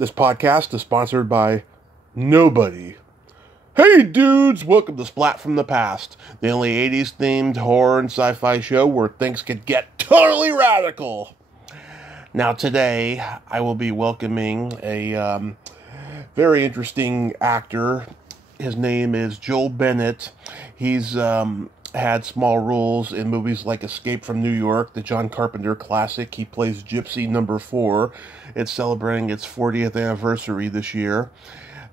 This podcast is sponsored by nobody. Hey dudes, welcome to Splat from the Past, the only 80s themed horror and sci-fi show where things could get totally radical. Now today, I will be welcoming a very interesting actor. His name is Joel Bennett. He's had small roles in movies like Escape from New York, the John Carpenter classic. He plays Gypsy number 4. It's celebrating its 40th anniversary this year.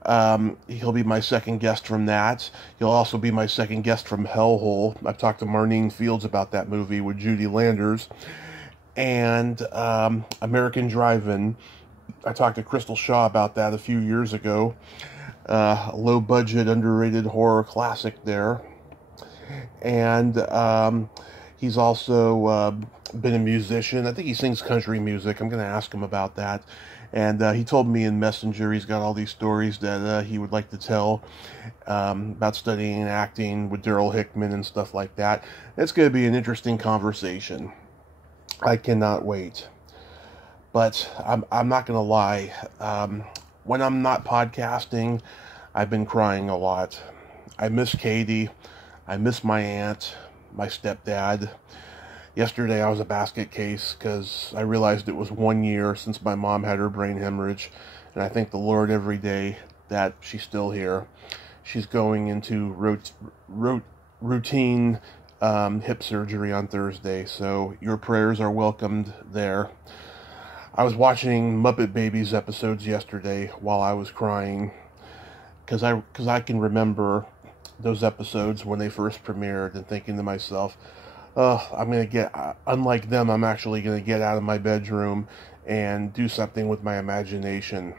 He'll be my second guest from that. He'll also be my second guest from Hellhole. I've talked to Marnine Fields about that movie with Judy Landers. And American Drive-In. I talked to Crystal Shaw about that a few years ago. Low-budget, underrated horror classic there. And he's also been a musician. I think he sings country music. I'm going to ask him about that. And he told me in Messenger he's got all these stories that he would like to tell about studying acting with Daryl Hickman and stuff like that. It's going to be an interesting conversation. I cannot wait. But I'm not going to lie. When I'm not podcasting, I've been crying a lot. I miss Katie. I miss my aunt, my stepdad. Yesterday I was a basket case because I realized it was 1 year since my mom had her brain hemorrhage. And I thank the Lord every day that she's still here. She's going into routine hip surgery on Thursday. So your prayers are welcomed there. I was watching Muppet Babies episodes yesterday while I was crying. Because I can remember those episodes when they first premiered and thinking to myself, I'm going to get, unlike them, I'm actually going to get out of my bedroom and do something with my imagination.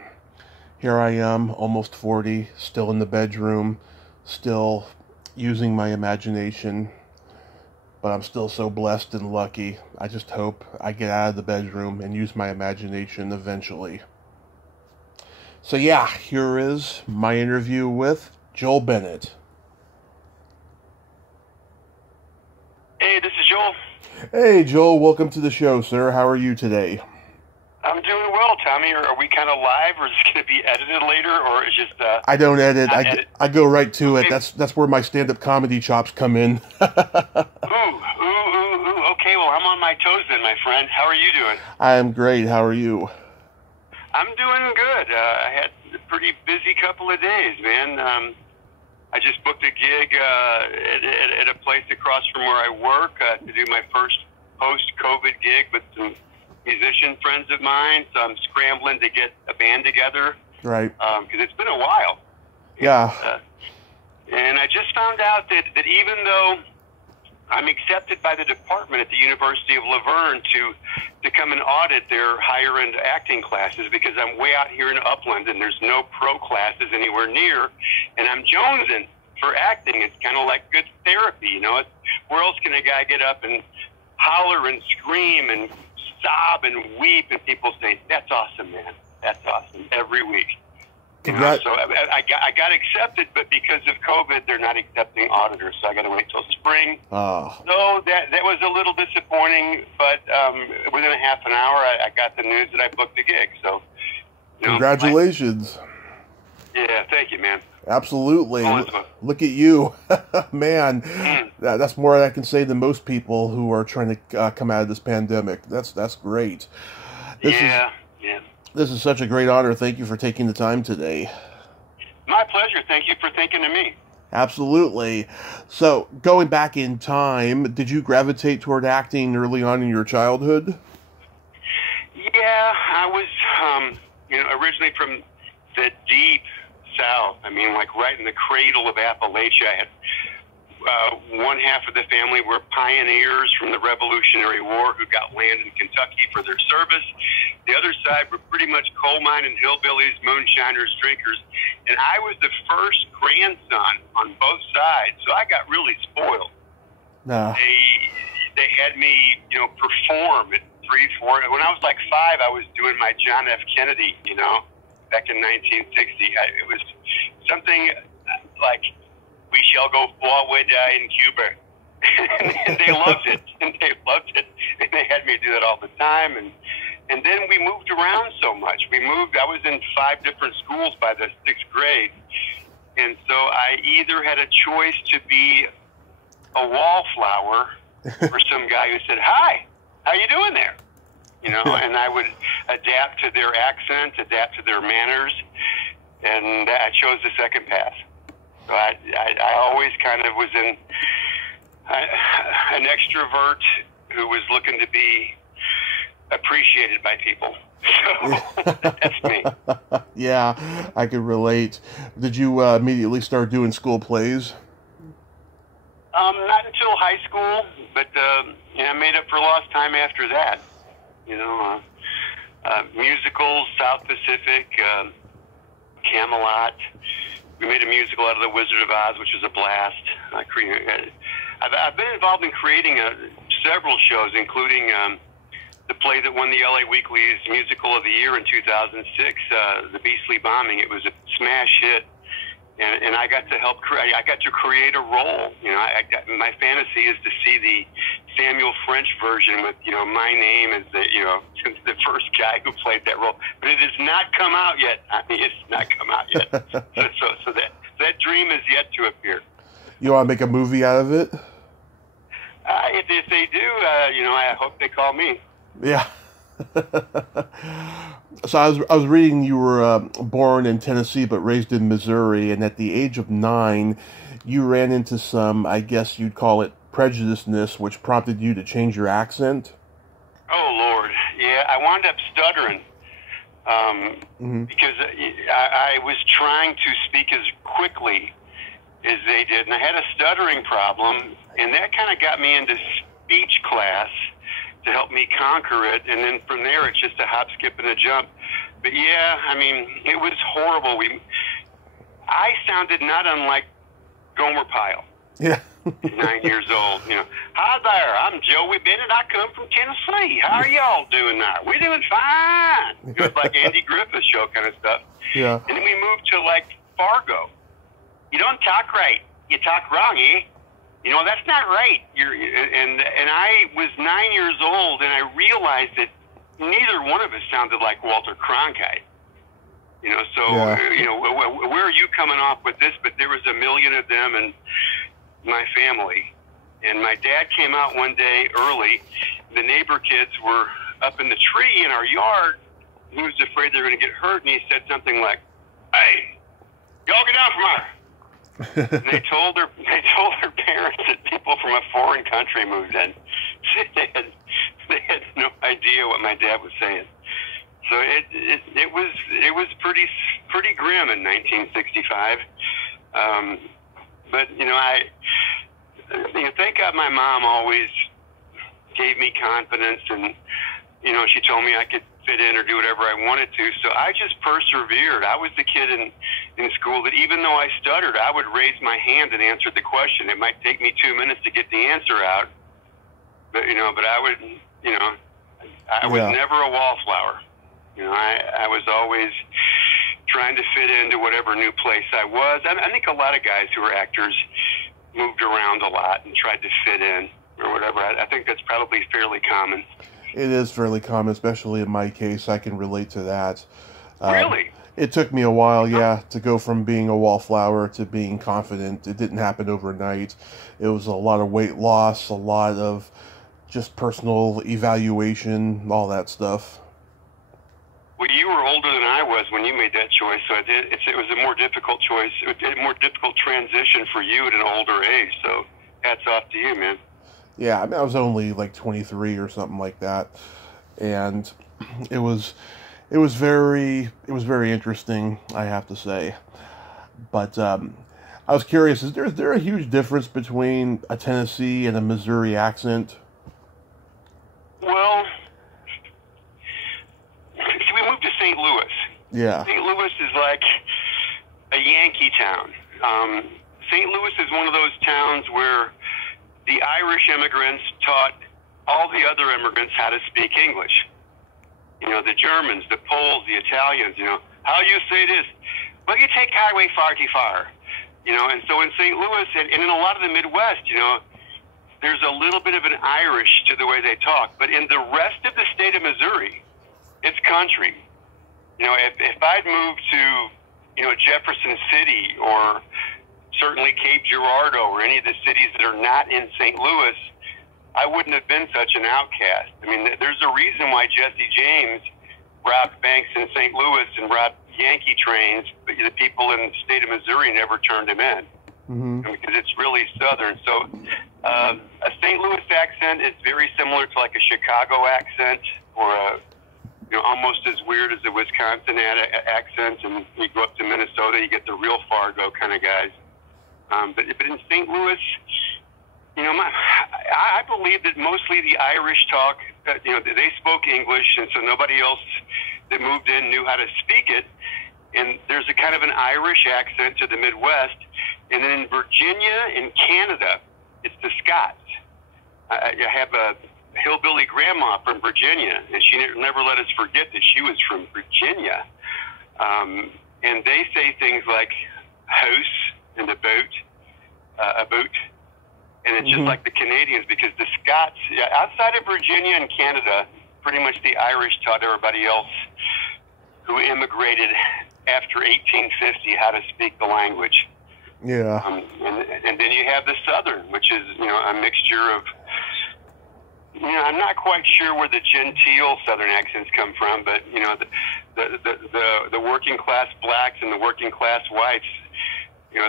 Here I am, almost 40, still in the bedroom, still using my imagination, but I'm still so blessed and lucky. I just hope I get out of the bedroom and use my imagination eventually. So yeah, here is my interview with Joel Bennett. Hey, this is Joel. Hey, Joel. Welcome to the show, sir. How are you today? I'm doing well, Tommy. Are we kind of live, or is it going to be edited later, or is just... I don't edit. I go right to it. That's where my stand-up comedy chops come in. Ooh. Okay, well, I'm on my toes then, my friend. How are you doing? I am great. How are you? I'm doing good. I had a pretty busy couple of days, man. I just booked a gig at a place across from where I work to do my first post-COVID gig with some musician friends of mine. So I'm scrambling to get a band together. Right. Because it's been a while. Yeah. And I just found out that even though I'm accepted by the department at the University of Laverne to come and audit their higher-end acting classes because I'm way out here in Upland and there's no pro classes anywhere near, and I'm jonesing for acting. It's kind of like good therapy, you know. Where else can a guy get up and holler and scream and sob and weep, and people say, "That's awesome, man. That's awesome," every week. So I got accepted, but because of COVID, they're not accepting auditors, so I got to wait till spring. Oh. So that was a little disappointing, but within a half an hour, I got the news that I booked a gig. So, congratulations. Yeah, thank you, man. Absolutely. Look at you. Man, that's more I can say than most people who are trying to come out of this pandemic. That's great. Yeah. This is such a great honor. Thank you for taking the time today. My pleasure. Thank you for thinking of me. Absolutely. So, going back in time, did you gravitate toward acting early on in your childhood? Yeah, I was, originally from the deep South. I mean, like right in the cradle of Appalachia. I had one half of the family were pioneers from the Revolutionary War who got land in Kentucky for their service. The other side were pretty much coal mine and hillbillies, moonshiners, drinkers. And I was the first grandson on both sides, so I got really spoiled. They had me, perform at 3, 4. When I was like 5, I was doing my John F. Kennedy, back in 1960. It was something like, "We shall go forward in Cuba." And they loved it. And they had me do that all the time. And And then we moved around so much. I was in 5 different schools by the 6th grade. And so I either had a choice to be a wallflower or some guy who said, "Hi, how you doing there?" You know, and I would adapt to their accent, adapt to their manners, and I chose the second path. So I always kind of was an extrovert who was looking to be appreciated by people. So that's me. Yeah, I could relate. Did you immediately start doing school plays? Not until high school, but I made up for lost time after that. You know, musicals, South Pacific, Camelot. We made a musical out of The Wizard of Oz, which was a blast. I've been involved in creating several shows, including the play that won the LA Weekly's Musical of the Year in 2006, The Beastly Bombing. It was a smash hit, and I got to help create. I got to create a role. You know, my fantasy is to see the Samuel French version with, you know, my name as the first guy who played that role. But it has not come out yet. I mean, it's not come out yet. so that dream is yet to appear. You want to make a movie out of it? If they do, I hope they call me. Yeah. So I was reading you were born in Tennessee but raised in Missouri, and at the age of 9, you ran into some, I guess you'd call it prejudiceness, which prompted you to change your accent. Oh Lord, yeah, I wound up stuttering because I was trying to speak as quickly as they did, and I had a stuttering problem, and that kind of got me into speech class to help me conquer it, and then from there it's just a hop, skip, and a jump. But yeah, I mean, it was horrible. I sounded not unlike Gomer Pyle. Yeah. 9 years old, you know. "Hi there, I'm Joel Bennett. I come from Tennessee. How are y'all doing there?" "We're doing fine." It was like Andy Griffith show kind of stuff. Yeah. And then we moved to like Fargo. "You don't talk right. You talk wrong, eh? You know, that's not right." And I was 9 years old, and I realized that neither one of us sounded like Walter Cronkite. You know, so, you know, where are you coming off with this? But there was a million of them in my family. And my dad came out one day early. The neighbor kids were up in the tree in our yard. He was afraid they were going to get hurt, and he said something like, "Hey, y'all get down from there." And they told their parents that people from a foreign country moved in. They had no idea what my dad was saying. So it was pretty grim in 1965. But thank God my mom always gave me confidence, and she told me I could fit in or do whatever I wanted to. So I just persevered. I was the kid in school that even though I stuttered, I would raise my hand and answer the question. It might take me 2 minutes to get the answer out, but I would, I was never a wallflower. I was always trying to fit into whatever new place I was. I think a lot of guys who are actors moved around a lot and tried to fit in or whatever. I think that's probably fairly common. It is fairly common, especially in my case. I can relate to that. Really? It took me a while, to go from being a wallflower to being confident. It didn't happen overnight. It was a lot of weight loss, a lot of just personal evaluation, all that stuff. Well, you were older than I was when you made that choice, so it was a more difficult choice, a more difficult transition for you at an older age. So hats off to you, man. Yeah, I mean, I was only like 23 or something like that, and it was very interesting, I have to say. But I was curious: is there a huge difference between a Tennessee and a Missouri accent? Well, so we moved to St. Louis. Yeah. St. Louis is like a Yankee town. St. Louis is one of those towns where the Irish immigrants taught all the other immigrants how to speak English. The Germans, the Poles, the Italians, how you say this? Well, you take Highway 45. And so in St. Louis and in a lot of the Midwest, there's a little bit of an Irish to the way they talk. But in the rest of the state of Missouri, it's country. You know, if I'd moved to, you know, Jefferson City or certainly Cape Girardeau or any of the cities that are not in St. Louis, I wouldn't have been such an outcast. I mean, there's a reason why Jesse James robbed banks in St. Louis and robbed Yankee trains, but the people in the state of Missouri never turned him in. Mm-hmm. Because it's really Southern. So a St. Louis accent is very similar to like a Chicago accent or a, you know, almost as weird as a Wisconsin accent. And you go up to Minnesota, you get the real Fargo kind of guys. But in St. Louis, you know, I believe that mostly the Irish talk, you know, they spoke English, and so nobody else that moved in knew how to speak it. And there's a kind of an Irish accent to the Midwest. And then in Virginia and Canada, it's the Scots. I have a hillbilly grandma from Virginia, and she never let us forget that she was from Virginia. And they say things like house and a boot. And it's just like the Canadians, because the Scots, outside of Virginia and Canada, pretty much the Irish taught everybody else who immigrated after 1850 how to speak the language. Yeah. And then you have the Southern, which is, you know, a mixture of, you know, I'm not quite sure where the genteel Southern accents come from, but, you know, the working class blacks and the working class whites, you know,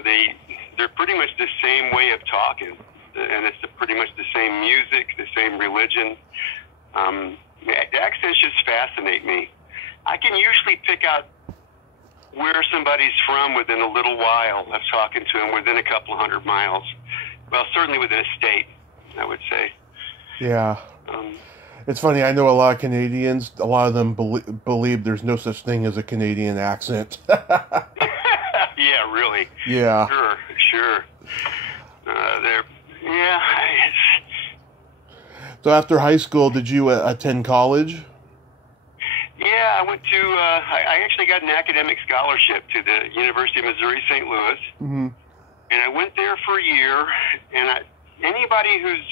they're pretty much the same way of talking, and it's pretty much the same music, the same religion. The accents just fascinate me. I can usually pick out where somebody's from within a little while of talking to them, within a couple of 100 miles. Well, certainly within a state, I would say. Yeah. It's funny, I know a lot of Canadians, a lot of them believe there's no such thing as a Canadian accent. Yeah, really. Yeah. Sure. So after high school, did you attend college? Yeah, I went to, I actually got an academic scholarship to the University of Missouri, St. Louis. Mm-hmm. And I went there for a year, and anybody who's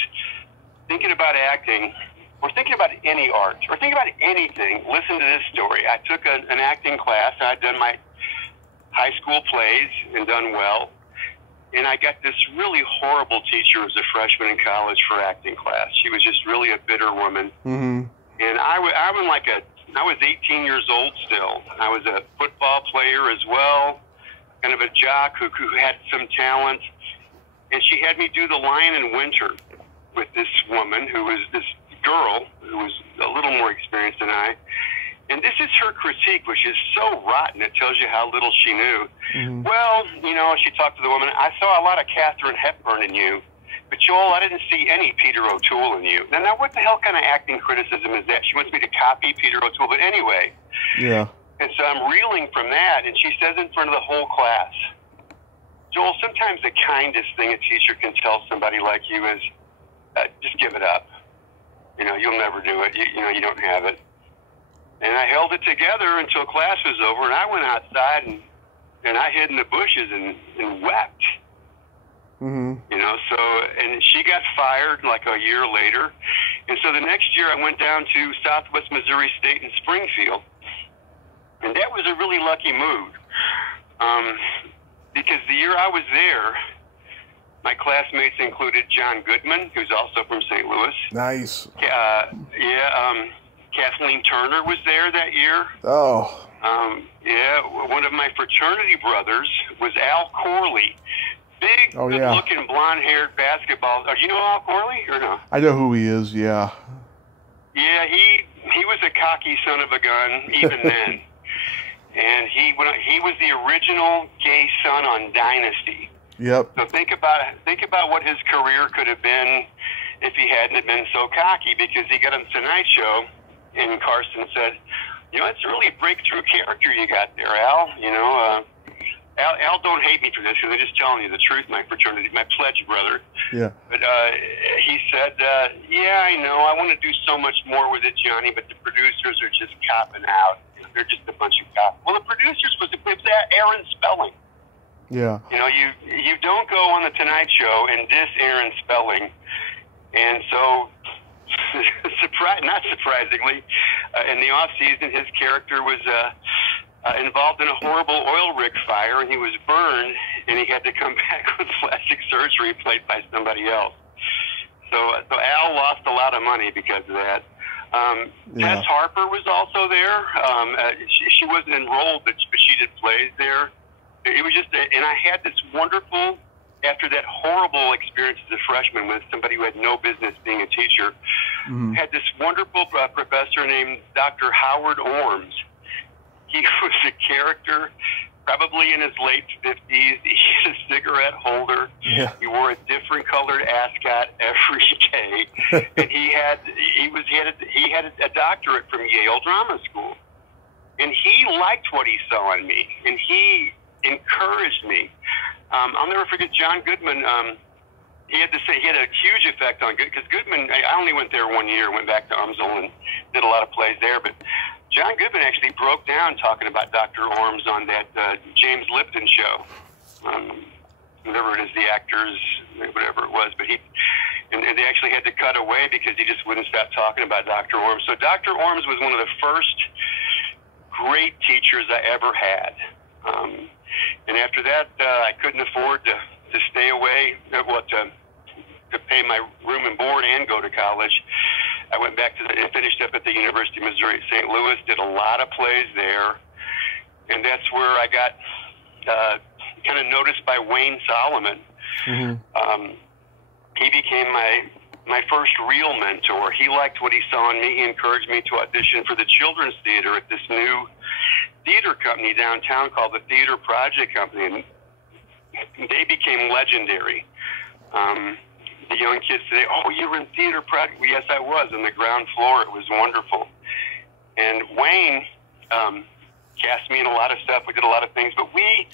thinking about acting, or thinking about any art, or thinking about anything, listen to this story. I took an acting class. I'd done my high school plays and done well. And I got this really horrible teacher as a freshman in college for acting class. She was just really a bitter woman. Mm-hmm. And I was 18 years old still. I was a football player as well, kind of a jock who had some talent. And she had me do The Lion in Winter with this woman who was this girl who was a little more experienced than I. And this is her critique, which is so rotten. It tells you how little she knew. Mm-hmm. Well, you know, she talked to the woman. I saw a lot of Katharine Hepburn in you, but Joel, I didn't see any Peter O'Toole in you. Now, what the hell kind of acting criticism is that? She wants me to copy Peter O'Toole, but anyway. Yeah. And so I'm reeling from that, and she says in front of the whole class, Joel, sometimes the kindest thing a teacher can tell somebody like you is, just give it up. You know, you'll never do it. You know, you don't have it. And I held it together until class was over, and I went outside and I hid in the bushes and wept. Mm-hmm. You know, so, and she got fired like a year later. And so the next year I went down to Southwest Missouri State in Springfield. And that was a really lucky move. Because the year I was there, my classmates included John Goodman, who's also from St. Louis. Nice. Kathleen Turner was there that year. Oh. One of my fraternity brothers was Al Corley. Big, good-looking, blonde-haired basketball. Do you know Al Corley or no? I know who he is, yeah. Yeah, he was a cocky son of a gun even then. And he was the original gay son on Dynasty. Yep. So think about what his career could have been if he hadn't been so cocky, because he got on the Tonight Show, and Carson said, you know, it's a really breakthrough character you got there, Al. You know, Al, don't hate me for this, because I'm just telling you the truth, my fraternity, my pledge brother. Yeah. But he said, yeah, I know, I want to do so much more with it, Johnny, but the producers are just copping out. You know, they're just a bunch of cops. Well, the producers was Aaron Spelling. Yeah. You know, you don't go on the Tonight Show and diss Aaron Spelling. And so, not surprisingly, in the off season, his character was involved in a horrible oil rig fire, and he was burned, and he had to come back with plastic surgery played by somebody else. So Al lost a lot of money because of that. Tess Harper was also there. She wasn't enrolled, but she did plays there. It was just, and I had this wonderful, after that horrible experience as a freshman with somebody who had no business being a teacher, had this wonderful professor named Dr. Howard Orms. He was a character, probably in his late 50s. He had a cigarette holder. Yeah. He wore a different colored ascot every day, and he had a doctorate from Yale Drama School, and he liked what he saw in me, and he encouraged me. I'll never forget John Goodman. He had a huge effect on Good, because Goodman. I only went there 1 year, went back to Umsel and did a lot of plays there, but John Goodman actually broke down talking about Dr. Orms on that James Lipton show. Whatever it is, the actors, whatever it was, but and they actually had to cut away because he just wouldn't stop talking about Dr. Orms. So Dr. Orms was one of the first great teachers I ever had. And after that, I couldn't afford to stay away, to pay my room and board and go to college. I went back and finished up at the University of Missouri at St. Louis, did a lot of plays there, and that's where I got kind of noticed by Wayne Solomon. He became my first real mentor. He liked what he saw in me. He encouraged me to audition for the Children's Theater at this new theater company downtown called the Theater Project Company, and they became legendary. The young kids say, "Oh, you were in Theater Project?" Well, yes, I was. On the ground floor, it was wonderful. And Wayne cast me in a lot of stuff. We did a lot of things, but we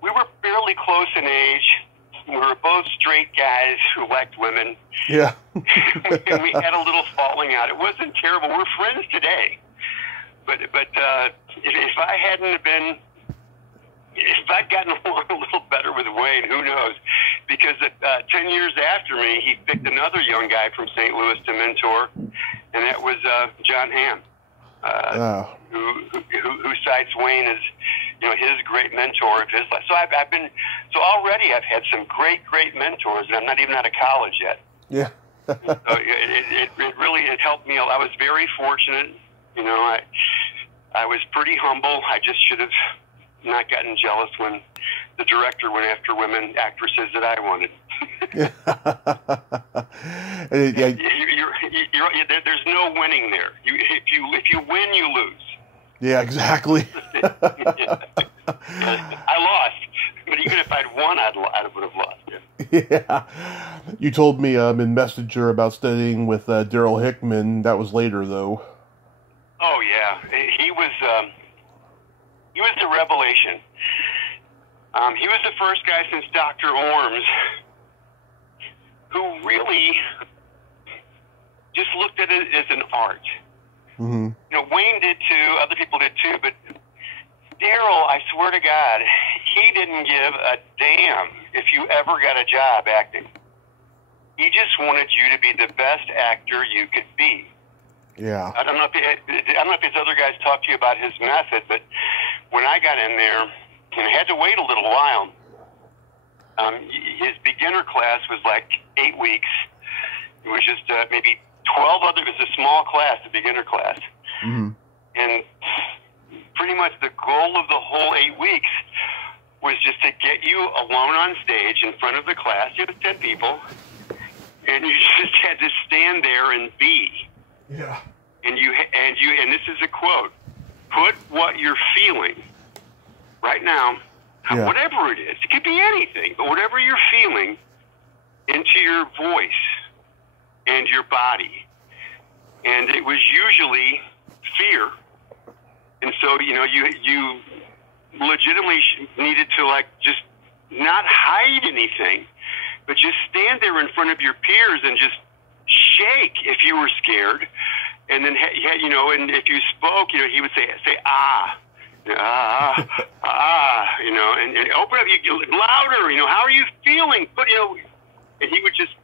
were fairly close in age. We were both straight guys who liked women. Yeah. And we had a little falling out. It wasn't terrible. We're friends today. But if I hadn't have been, if I'd gotten along a little better with Wayne, who knows? Because 10 years after me, he picked another young guy from St. Louis to mentor, and that was John Hamm, who cites Wayne as, his great mentor of his life. So so already I've had some great mentors, and I'm not even out of college yet. Yeah. So it really helped me. I was very fortunate. I was pretty humble. I just should have not gotten jealous when the director went after women actresses that I wanted. There's no winning there. If you win, you lose. Yeah, exactly. I lost, but even if I'd won, I would have lost. Yeah. You told me in Messenger about studying with Daryl Hickman. That was later, though. Oh yeah, he was the revelation. He was the first guy since Dr. Orms who really just looked at it as an art. Wayne did too, other people did too, but Daryl, I swear to God, he didn't give a damn if you ever got a job acting. He just wanted you to be the best actor you could be. Yeah. I don't know if his other guys talked to you about his method, but when I got in there, and I had to wait a little while, his beginner class was like 8 weeks. It was just maybe 12 other. It was a small class, the beginner class, and pretty much the goal of the whole 8 weeks was just to get you alone on stage in front of the class. You had 10 people, and you just had to stand there and be. Yeah. And this is a quote: "Put what you're feeling right now, whatever it is. It could be anything, but whatever you're feeling, into your voice and your body." And it was usually fear, and so you legitimately needed to just not hide anything, but just stand there in front of your peers and just shake if you were scared. And then, and if you spoke, he would say ah, and open up, you louder, how are you feeling? And he would just,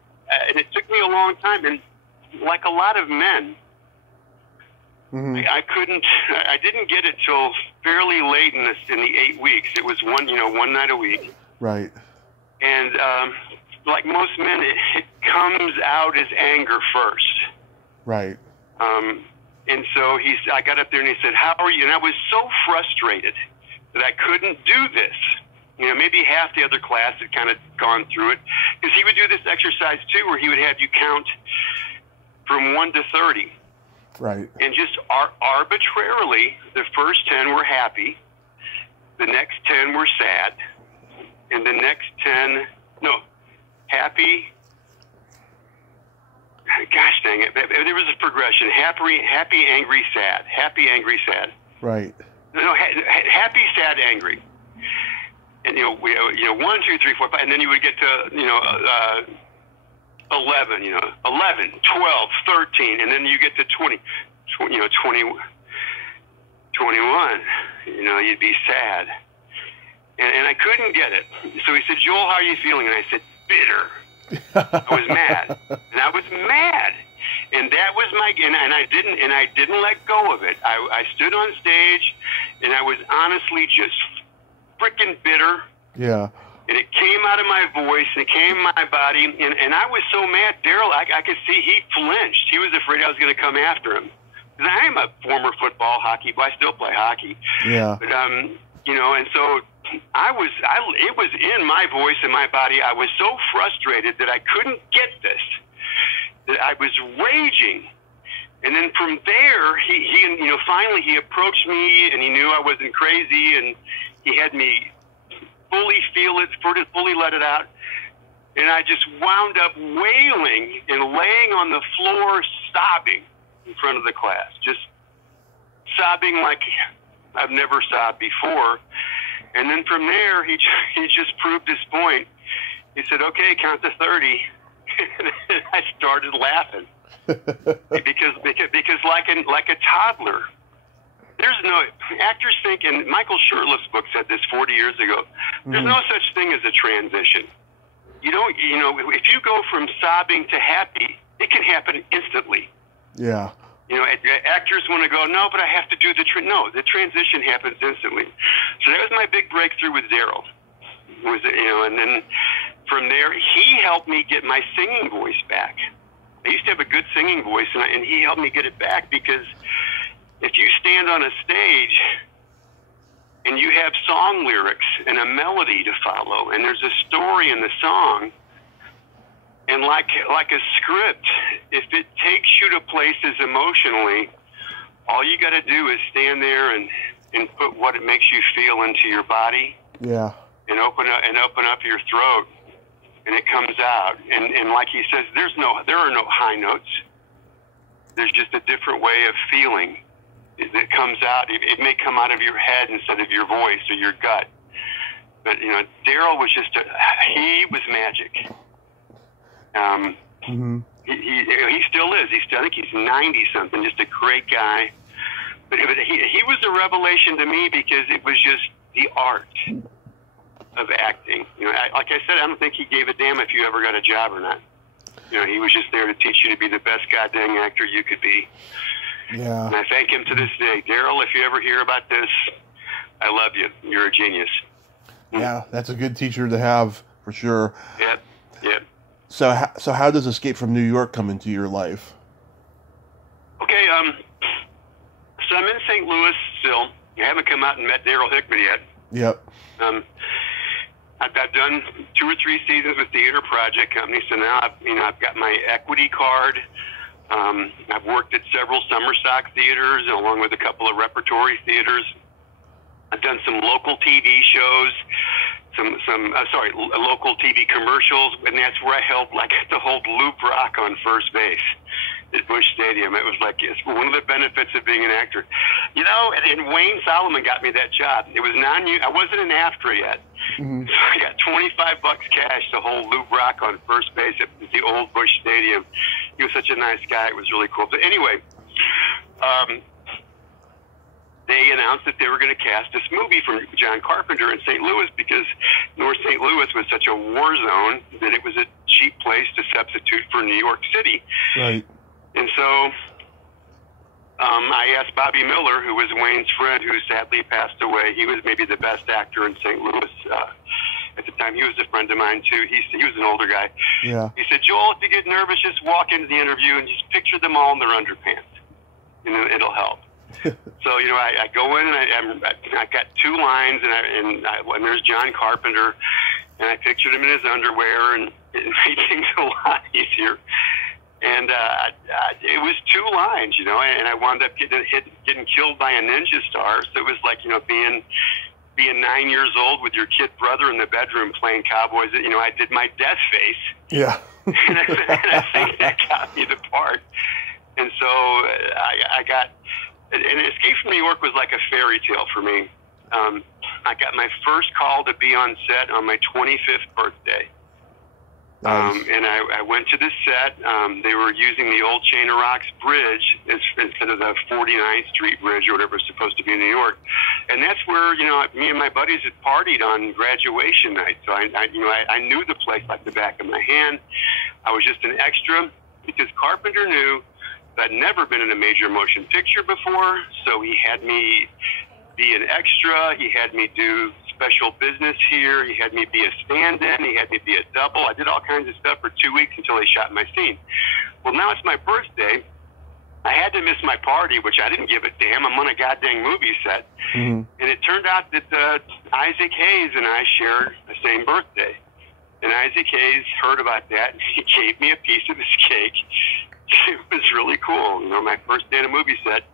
and it took me a long time. And like a lot of men, I didn't get it till fairly late in the 8 weeks. It was one night a week. Right. And like most men, it comes out as anger first. Right. And so I got up there and he said, "How are you?" And I was so frustrated that I couldn't do this. Maybe half the other class had kind of gone through it, because he would do this exercise too, where he would have you count from 1 to 30. Right. And just arbitrarily, the first 10 were happy, the next 10 were sad, and the next 10, happy. Gosh dang it! There was a progression: happy, angry, sad. Happy, angry, sad. Right. No, happy, sad, angry. And 1, 2, 3, 4, 5, and then you would get to 11. 11, 12, 13, and then you get to 20. 21. You'd be sad. And I couldn't get it. So he said, "Joel, how are you feeling?" And I said, "Bitter." I was mad, and I was mad, and that was and I didn't let go of it. I stood on stage, and I was honestly just freaking bitter. Yeah. And it came out of my voice, and it came in my body, and I was so mad. Daryl, I could see he flinched. He was afraid I was going to come after him. Because I am a former football, hockey, but I still play hockey. Yeah. But and so. It was in my voice and my body. I was so frustrated that I couldn't get this, that I was raging. And then from there, he finally he approached me, and he knew I wasn't crazy, and he had me fully feel it, fully let it out. And I just wound up wailing and laying on the floor, sobbing in front of the class, just sobbing like I've never sobbed before. And then from there, he just proved his point. He said, "Okay, count to 30." And I started laughing because like a toddler, there's no actors think. And Michael Shirtleff's book said this 40 years ago. There's no such thing as a transition. If you go from sobbing to happy, it can happen instantly. Yeah. Actors want to go, "No, but I have to do the the transition happens instantly." So that was my big breakthrough with Daryl. And then from there, he helped me get my singing voice back. I used to have a good singing voice, and he helped me get it back, because if you stand on a stage and you have song lyrics and a melody to follow, and there's a story in the song, and like a script, if it takes you to places emotionally, all you got to do is stand there and put what it makes you feel into your body. Yeah. And open up your throat, and it comes out. And like he says, there are no high notes. There's just a different way of feeling that comes out. It may come out of your head instead of your voice or your gut. But Daryl was he was magic. He still is. I think he's 90 something. Just a great guy. But he was a revelation to me, because it was just the art of acting. Like I said, I don't think he gave a damn if you ever got a job or not. He was just there to teach you to be the best goddamn actor you could be. Yeah. And I thank him to this day. Daryl, if you ever hear about this, I love you. You're a genius. Yeah, that's a good teacher to have, for sure. Yep. So how does Escape from New York come into your life? Okay, so I'm in St. Louis still. I haven't come out and met Daryl Hickman yet. Yep. I've done 2 or 3 seasons with Theater Project Company, so now I've got my equity card. I've worked at several summer stock theaters, along with a couple of repertory theaters. I've done some local TV shows, local TV commercials, and that's where I got to hold Loop Rock on first base at Busch Stadium. It was it's one of the benefits of being an actor. And Wayne Solomon got me that job. It was I wasn't an AFTRA yet. Mm-hmm. So I got $25 cash to hold Loop Rock on first base at the old Busch Stadium. He was such a nice guy. It was really cool. But anyway, they announced that they were going to cast this movie from John Carpenter in St. Louis, because North St. Louis was such a war zone that it was a cheap place to substitute for New York City. Right. And so I asked Bobby Miller, who was Wayne's friend, who sadly passed away. He was maybe the best actor in St. Louis at the time. He was a friend of mine, too. He was an older guy. Yeah. He said, Joel, if you get nervous, just walk into the interview and just picture them all in their underpants. And it'll help. So, you know, I go in and I got 2 lines, and there's John Carpenter, and I pictured him in his underwear, and it made things a lot easier. And it was 2 lines, you know, and I wound up getting killed by a ninja star. So it was like, you know, being 9 years old with your kid brother in the bedroom playing cowboys. You know, I did my death face. Yeah. and I think that got me the part. And so I got, and Escape from New York was like a fairy tale for me. I got my first call to be on set on my 25th birthday. Nice. And I went to the set. They were using the old Chain of Rocks bridge instead of the 49th Street Bridge or whatever it's supposed to be in New York. And that's where, you know, me and my buddies had partied on graduation night. So I knew the place like the back of my hand. I was just an extra because Carpenter knew that I'd never been in a major motion picture before. So he had me be an extra. He had me do special business here. He had me be a stand-in. He had me be a double. I did all kinds of stuff for 2 weeks until they shot my scene. Well, now it's my birthday. I had to miss my party, which I didn't give a damn. I'm on a goddamn movie set. Mm-hmm. And it turned out that Isaac Hayes and I shared the same birthday. And Isaac Hayes heard about that, and he gave me a piece of his cake. It was really cool. You know, my first day on a movie set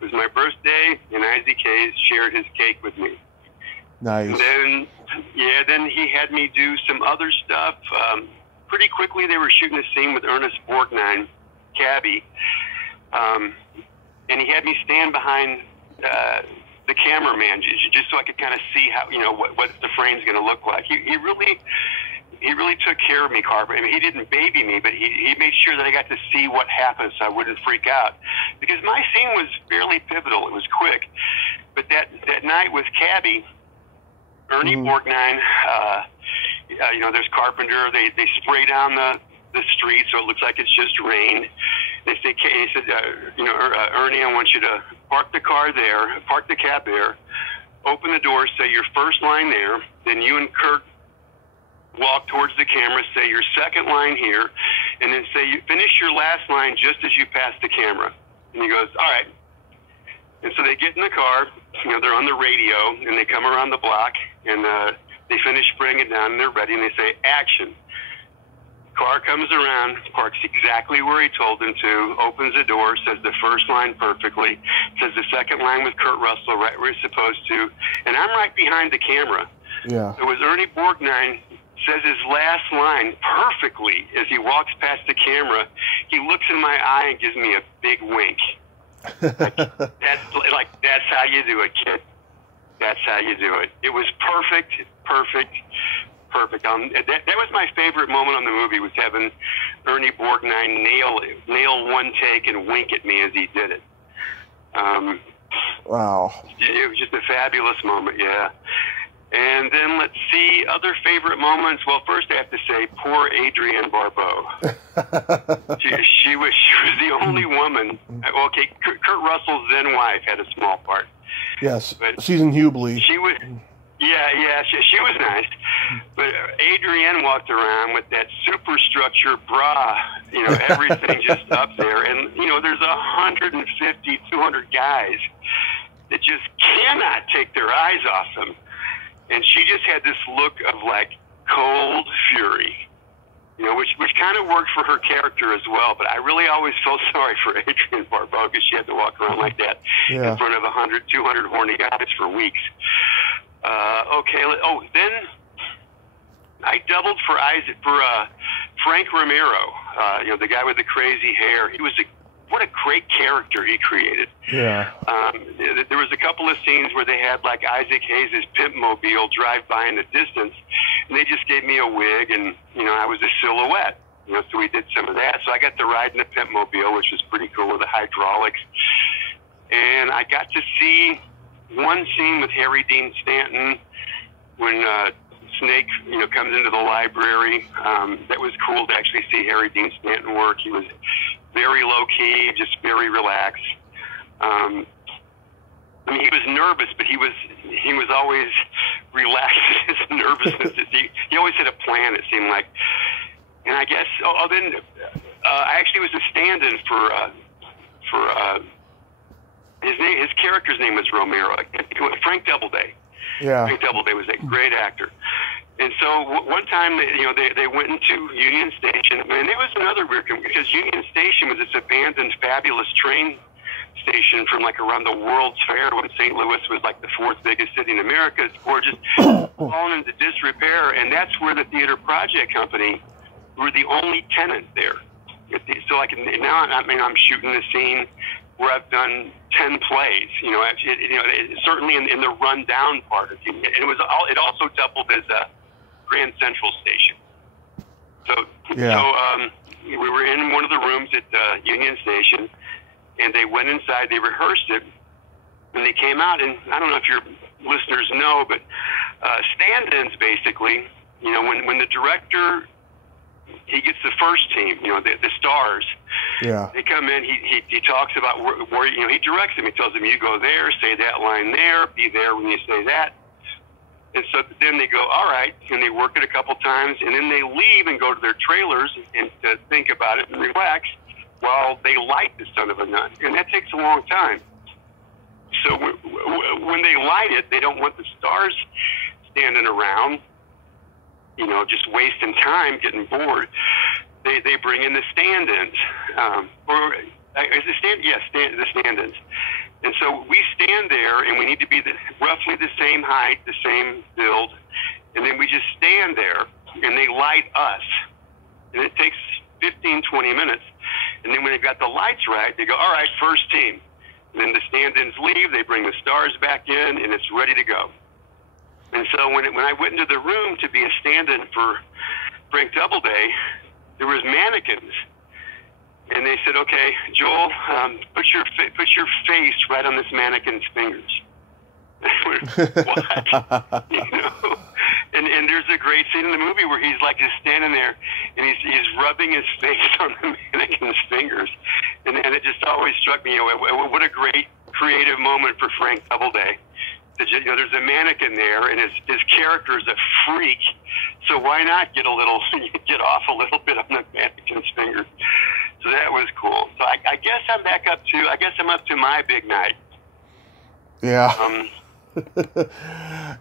was my birthday, and Isaac Hayes shared his cake with me. Nice. And then he had me do some other stuff. Pretty quickly, they were shooting a scene with Ernest Borgnine, Cabby, and he had me stand behind the cameraman just so I could kind of see how, you know, what the frame's going to look like. He really took care of me, Carpenter. I mean, he didn't baby me, but he made sure that I got to see what happened so I wouldn't freak out. Because my scene was fairly pivotal. It was quick. But that night with Cabby, Ernie Borgnine, you know, there's Carpenter. They spray down the street so it looks like it's just rain. He said, you know, Ernie, I want you to park the cab there, open the door, say your first line there, then you and Kurt walk towards the camera, say your second line here, and then say you finish your last line just as you pass the camera. And he goes, all right. And so they get in the car, you know, they're on the radio, and they come around the block, and they finish spraying it down, and they're ready, and they say, action. Car comes around, parks exactly where he told him to, opens the door, says the first line perfectly, says the second line with Kurt Russell right where he's supposed to, and I'm right behind the camera. Yeah. It was Ernie Borgnine says his last line perfectly as he walks past the camera. He looks in my eye and gives me a big wink. That's how you do it, kid. That's how you do it. It was perfect. That was my favorite moment on the movie, was having Ernie Borgnine nail one take and wink at me as he did it. Wow. It was just a fabulous moment, yeah. And then let's see, other favorite moments. Well, first I have to say, poor Adrienne Barbeau. she was the only woman. Okay, Kurt Russell's then wife had a small part. Yes, but Susan Hubley. She was, she was nice. But Adrienne walked around with that superstructure bra, you know, everything just up there. And, you know, there's 150, 200 guys that just cannot take their eyes off them. And she just had this look of, like, cold fury, you know, which kind of worked for her character as well. But I really always felt sorry for Adrienne Barbeau because she had to walk around like that in front of 100, 200 horny guys for weeks. Then I doubled for Frank Romero, you know, the guy with the crazy hair. What a great character he created. Yeah. There was a couple of scenes where they had, like, Isaac Hayes' pimp mobile drive by in the distance, and they just gave me a wig, and, you know, I was a silhouette. You know, so we did some of that. So I got to ride in the pimp mobile, which was pretty cool with the hydraulics. And I got to see one scene with Harry Dean Stanton when Snake, you know, comes into the library. That was cool to actually see Harry Dean Stanton work. He was very low-key, just very relaxed. I mean, he was nervous, but he was always relaxed in his nervousness. He always had a plan, it seemed like. And I guess, then I actually was a stand-in for his character's name was Romero, Frank Doubleday. Yeah. Frank Doubleday was a great actor. And so one time, they went into Union Station, and it was another weird thing, because Union Station was this abandoned, fabulous train station from like around the World's Fair when St. Louis was like the fourth biggest city in America. It's gorgeous, fallen into disrepair, and that's where the Theater Project Company were the only tenant there. So like now, I'm shooting a scene where I've done 10 plays. Certainly in the rundown part of it, and it also doubled as a Grand Central Station. So we were in one of the rooms at Union Station, and they went inside, they rehearsed it, and they came out, and I don't know if your listeners know, but stand-ins basically, when the director, he gets the first team, the stars. Yeah. They come in, he talks about where he directs them. He tells them, you go there, say that line there, be there when you say that. And so then they go, all right, and they work it a couple times, and then they leave and go to their trailers and to think about it and relax while they light the son of a gun. And that takes a long time. So when they light it, they don't want the stars standing around, just wasting time, getting bored. They bring in the stand-ins. The stand-ins. And so we stand there, and we need to be roughly the same height, the same build, and then we just stand there, and they light us. And it takes 15, 20 minutes. And then when they've got the lights right, they go, all right, first team. And then the stand-ins leave, they bring the stars back in, and it's ready to go. And so when I went into the room to be a stand-in for Frank Doubleday, there was mannequins. And they said, okay, Joel, put your face right on this mannequin's fingers. What? And there's a great scene in the movie where he's like just standing there, and he's rubbing his face on the mannequin's fingers. And it just always struck me, what a great creative moment for Frank Doubleday. There's a mannequin there, and his character is a freak. So why not get off a little bit on the mannequin's fingers? So that was cool. So I guess I'm up to my big night. Yeah.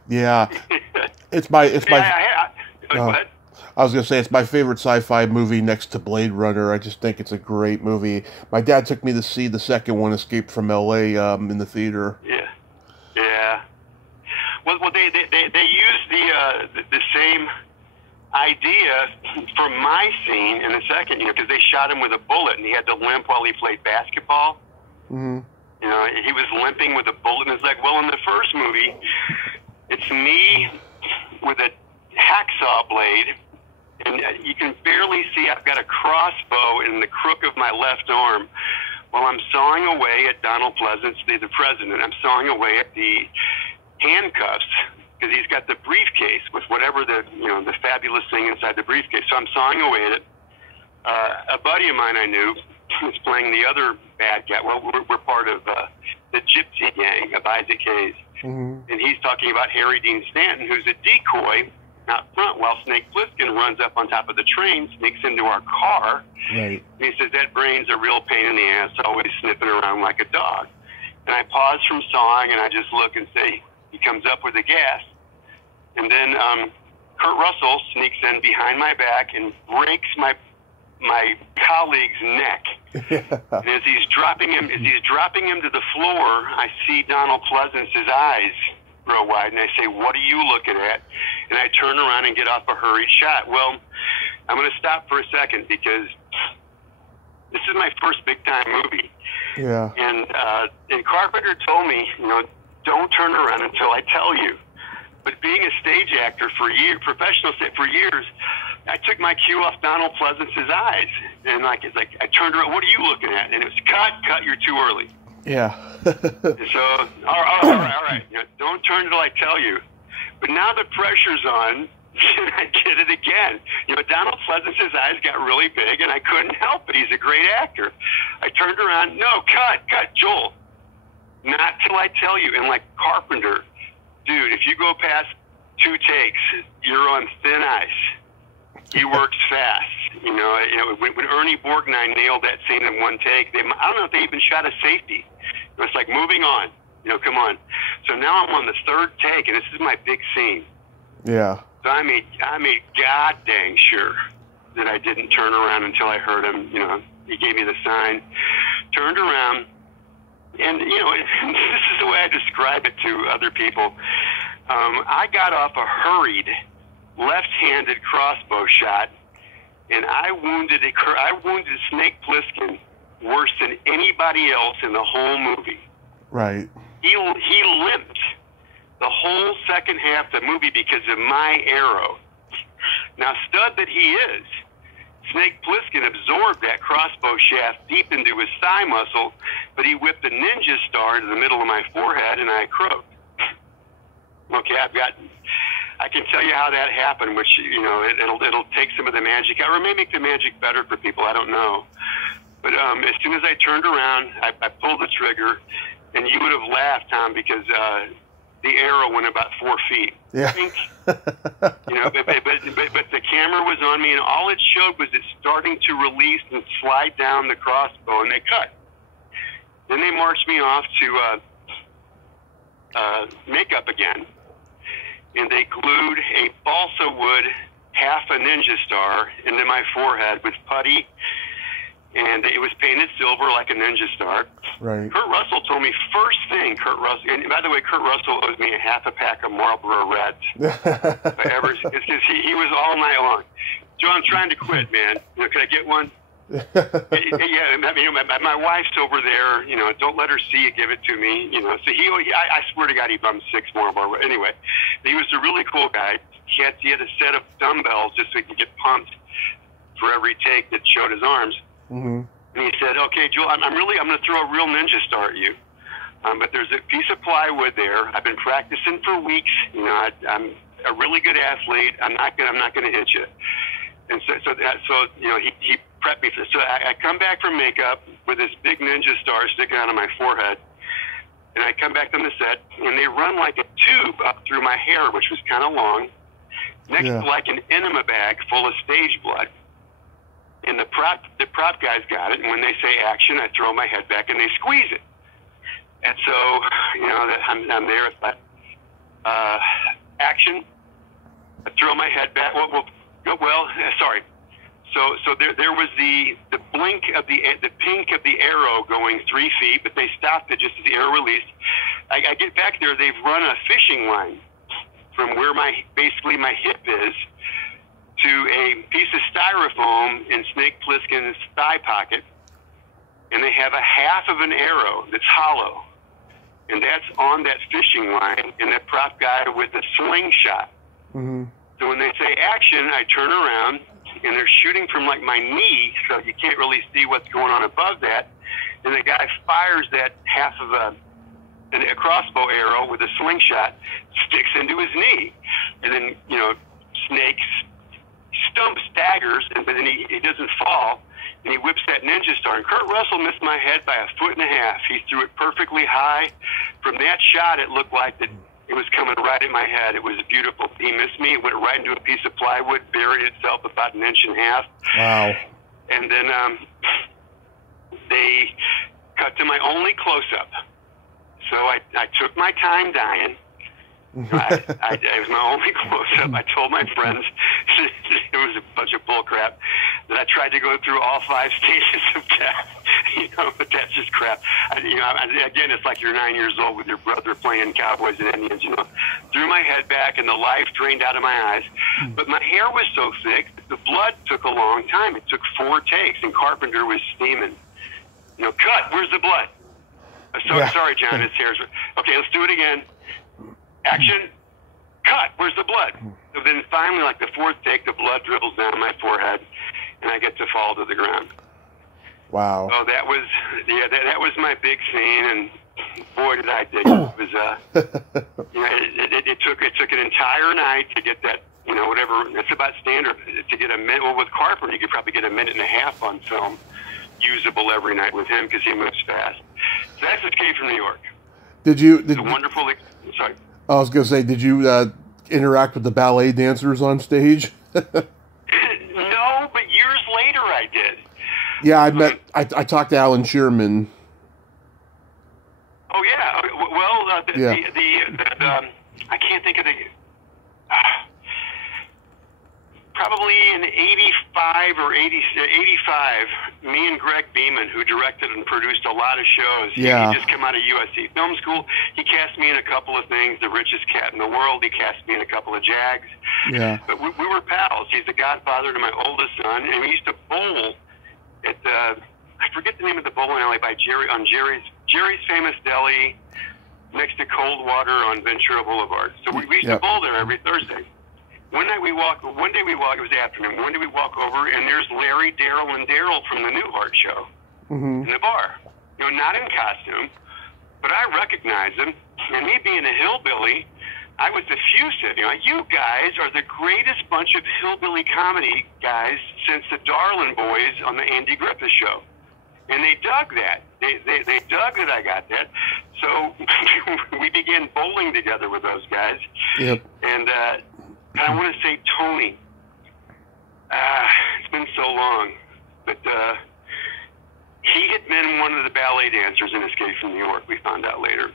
Yeah. It's my. I was gonna say it's my favorite sci-fi movie next to Blade Runner. I just think it's a great movie. My dad took me to see the second one, Escape from L.A., in the theater. Yeah. Yeah. Well, they used the same idea for my scene in the second, because they shot him with a bullet, and he had to limp while he played basketball. Mm-hmm. He was limping with a bullet, and it's like, well, in the first movie, it's me with a hacksaw blade, and you can barely see I've got a crossbow in the crook of my left arm while I'm sawing away at Donald Pleasance, the president. I'm sawing away at the handcuffs, because he's got the briefcase with whatever the fabulous thing inside the briefcase. So I'm sawing away at it. A buddy of mine I knew was playing the other bad guy. Well, we're part of the Gypsy Gang of Isaac Hayes. Mm-hmm. And he's talking about Harry Dean Stanton, who's a decoy out front while Snake Plissken runs up on top of the train, sneaks into our car. Right. And he says, that brain's a real pain in the ass, always sniffing around like a dog. And I pause from sawing, and I just look and say, he comes up with the gas. And then Kurt Russell sneaks in behind my back and breaks my colleague's neck. And as he's dropping him to the floor, I see Donald Pleasance's eyes grow wide, and I say, what are you looking at? And I turn around and get off a hurried shot. Well, I'm going to stop for a second, because this is my first big-time movie. Yeah. And Carpenter told me, don't turn around until I tell you. But being a stage actor for years, I took my cue off Donald Pleasance's eyes. And it's like, I turned around, what are you looking at? And it was, cut, you're too early. Yeah. So, all right. Don't turn until I tell you. But now the pressure's on, and I did it again. Donald Pleasance's eyes got really big, and I couldn't help it. He's a great actor. I turned around, no, cut, Joel. Not till I tell you. And like Carpenter, dude, if you go past 2 takes, you're on thin ice. He works fast. You know, when Ernie Borgnine nailed that scene in 1 take, I don't know if they even shot a safety. It was like, moving on. You know, come on. So now I'm on the 3rd take, and this is my big scene. Yeah. So I made god dang sure that I didn't turn around until I heard him. You know, he gave me the sign, turned around, and, you know, this is the way I describe it to other people. I got off a hurried left-handed crossbow shot, and I wounded Snake Plissken worse than anybody else in the whole movie. Right. He limped the whole second half of the movie because of my arrow. Now, stud that he is, Snake Plissken absorbed that crossbow shaft deep into his thigh muscle, but he whipped the ninja star into the middle of my forehead, and I croaked. Okay, I can tell you how that happened, which, you know, it'll take some of the magic out, or may make the magic better for people. I don't know. But as soon as I turned around, I pulled the trigger, and you would have laughed, Tom, because the arrow went about 4 feet. Yeah. You know, but the camera was on me, and all it showed was it starting to release and slide down the crossbow, and they cut. Then they marched me off to makeup again, and they glued a balsa wood half a ninja star into my forehead with putty, and it was painted silver like a ninja star. Right. Kurt Russell told me first thing, and by the way, Kurt Russell owes me a half a pack of Marlboro Reds. It's because he was all night long. Joe, I'm trying to quit, man. You know, can I get one? Yeah, I mean, my wife's over there. You know, don't let her see you. Give it to me. You know, so I swear to God, he bummed 6 Marlboro. Anyway, he was a really cool guy. He had a set of dumbbells just so he could get pumped for every take that showed his arms. Mm-hmm. And he said, "Okay, Joel, I'm going to throw a real ninja star at you. But there's a piece of plywood there. I've been practicing for weeks. You know, I'm a really good athlete. I'm not going to hit you." And so you know, he prepped me for this. So I come back from makeup with this big ninja star sticking out of my forehead, and I come back on the set, and they run like a tube up through my hair, which was kind of long, next to like an enema bag full of stage blood. And the prop guys got it, and when they say action, I throw my head back and they squeeze it. And so, you know, I'm there. It's like, action. I throw my head back. Sorry. So there was the blink of the pink of the arrow going 3 feet, but they stopped it just as the arrow released. I get back there. They've run a fishing line from where basically my hip is to a piece of styrofoam in Snake Plissken's thigh pocket, and they have a half of an arrow that's hollow, and that's on that fishing line, and that prop guy with a slingshot. Mm-hmm. So when they say action, I turn around, and they're shooting from like my knee, so you can't really see what's going on above that, and the guy fires that half of a crossbow arrow with a slingshot, sticks into his knee, and then, you know, Snake staggers, but then he doesn't fall, and he whips that ninja star. And Kurt Russell missed my head by 1.5 feet. He threw it perfectly high. From that shot, it looked like it was coming right at my head. It was beautiful. He missed me. It went right into a piece of plywood, buried itself about 1.5 inches. Wow. And then they cut to my only close-up. So I took my time dying. It was my only close-up. I told my friends it was a bunch of bull crap, that I tried to go through all 5 stages of death. You know, but that's just crap. Again, it's like you're 9 years old with your brother playing cowboys and Indians. You know, threw my head back and the life drained out of my eyes. But my hair was so thick, the blood took a long time. It took 4 takes, and Carpenter was steaming. You know, cut. Where's the blood? Sorry, John. His hair's okay. Let's do it again. Action, cut, where's the blood? So then finally, like the 4th take, the blood dribbles down my forehead, and I get to fall to the ground. Wow. So that was my big scene, and boy, did I dig it. It was, you know, it took an entire night to get that, you know, whatever, it's about standard, to get a minute. Well, with Carpenter, you could probably get 1.5 minutes on film, usable every night with him, because he moves fast. So that's Escape from New York. Did you? It's a wonderful. Sorry. I was going to say, did you interact with the ballet dancers on stage? No, but years later I did. Yeah, I talked to Alan Shearman. Oh yeah. Well, I can't think of the. Probably in 85 or 85, me and Greg Beeman, who directed and produced a lot of shows, he just come out of USC Film School. He cast me in a couple of things, The Richest Cat in the World. He cast me in a couple of Jags. Yeah. But we were pals. He's the godfather to my oldest son, and we used to bowl at I forget the name of the bowling alley by Jerry's Famous Deli, next to Coldwater on Ventura Boulevard. So we used to bowl there every Thursday. One day we walk, it was afternoon, one day we walk over, and there's Larry, Daryl, and Daryl from the Newhart show in the bar. Not in costume, but I recognized them, and me being a hillbilly, I was effusive. You guys are the greatest bunch of hillbilly comedy guys since the Darlin' Boys on the Andy Griffith show. And they dug that. They dug that I got that. So we began bowling together with those guys. Yep. And I want to say Tony. It's been so long, but he had been one of the ballet dancers in Escape from New York. We found out later.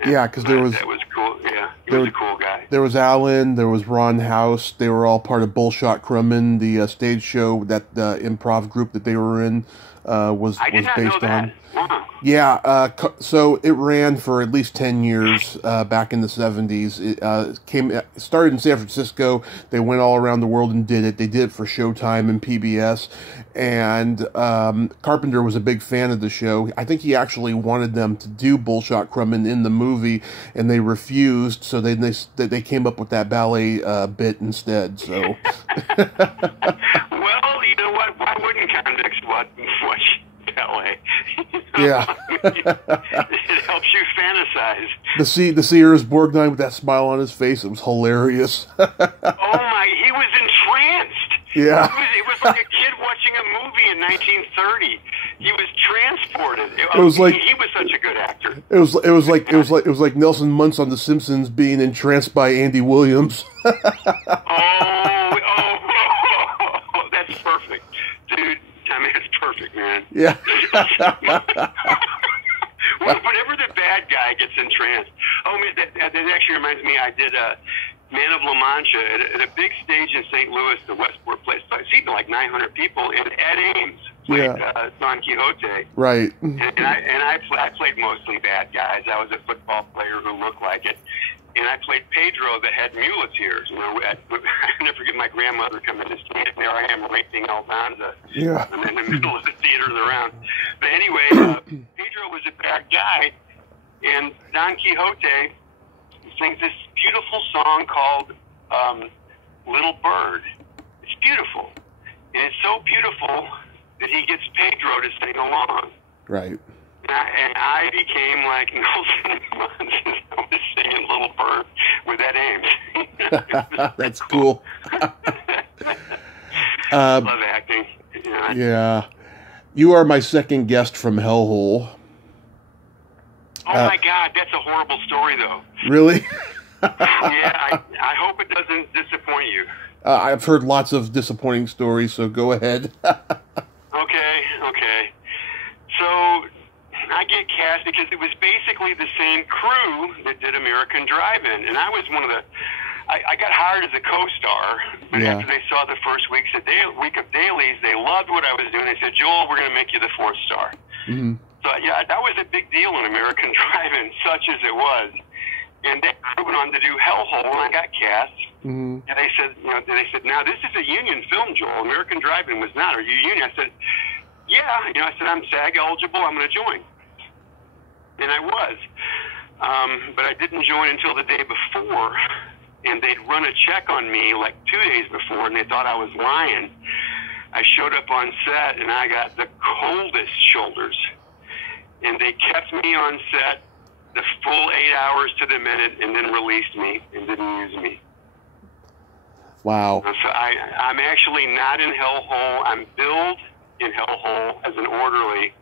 And yeah, because that was cool. Yeah, he was a cool guy. There was Alan. There was Ron House. They were all part of Bullshot Crummin, the stage show that the improv group that they were in was based on. Wow. Yeah, so it ran for at least 10 years back in the 70s. It started in San Francisco. They went all around the world and did it. They did it for Showtime and PBS. And Carpenter was a big fan of the show. I think he actually wanted them to do Bullshot Crummin in the movie, and they refused. So they came up with that ballet bit instead. So, well, you know what? Why wouldn't convicts watch ballet? Yeah. It helps you fantasize. The Sears Borgnine with that smile on his face, it was hilarious. Oh my, he was entranced. Yeah. It was like a kid watching a movie in 1930. He was transported. It was like he was such a good actor. It was like Nelson Muntz on The Simpsons being entranced by Andy Williams. oh, that's perfect. Dude, I mean, it's perfect, man. Yeah. Whenever the bad guy gets entranced. Oh, man, that actually reminds me, I did a Man of La Mancha at a big stage in St. Louis, the Westport place. So it seemed like 900 people, and Ed Ames played Don Quixote. Right. And I played mostly bad guys. I was a football player who looked like it. And I played Pedro that had muleteers. I never forget my grandmother coming to see it. There I am raping Almanza. Yeah. I'm in the middle of the theater of the round. But anyway, Pedro was a bad guy. And Don Quixote sings this beautiful song called Little Bird. It's beautiful. And it's so beautiful that he gets Pedro to sing along. Right. And I became like Nelson Muntz. I was singing Little Bird with Ed Ames. That's cool. Love acting. Yeah. You are my second guest from Hellhole. Oh my God, that's a horrible story, though. Really? Yeah, I hope it doesn't disappoint you. I've heard lots of disappointing stories, so go ahead. Okay. So I get cast because it was basically the same crew that did American Drive-In, and I was one of the. I got hired as a co-star, but after they saw the first week of dailies, they loved what I was doing. They said, "Joel, we're going to make you the fourth star." Mm-hmm. So yeah, that was a big deal in American Drive-In, such as it was. And they went on to do Hellhole, and I got cast. Mm-hmm. And they said, now this is a union film, Joel. American Drive-In was not. Are you union? I said, yeah. I said, I'm SAG eligible. I'm going to join. And I was. But I didn't join until the day before. And they'd run a check on me like 2 days before, and they thought I was lying. I showed up on set, and I got the coldest shoulders. And they kept me on set the full 8 hours to the minute, and then released me and didn't use me. Wow. So I'm actually not in Hellhole. I'm billed in Hellhole as an orderly.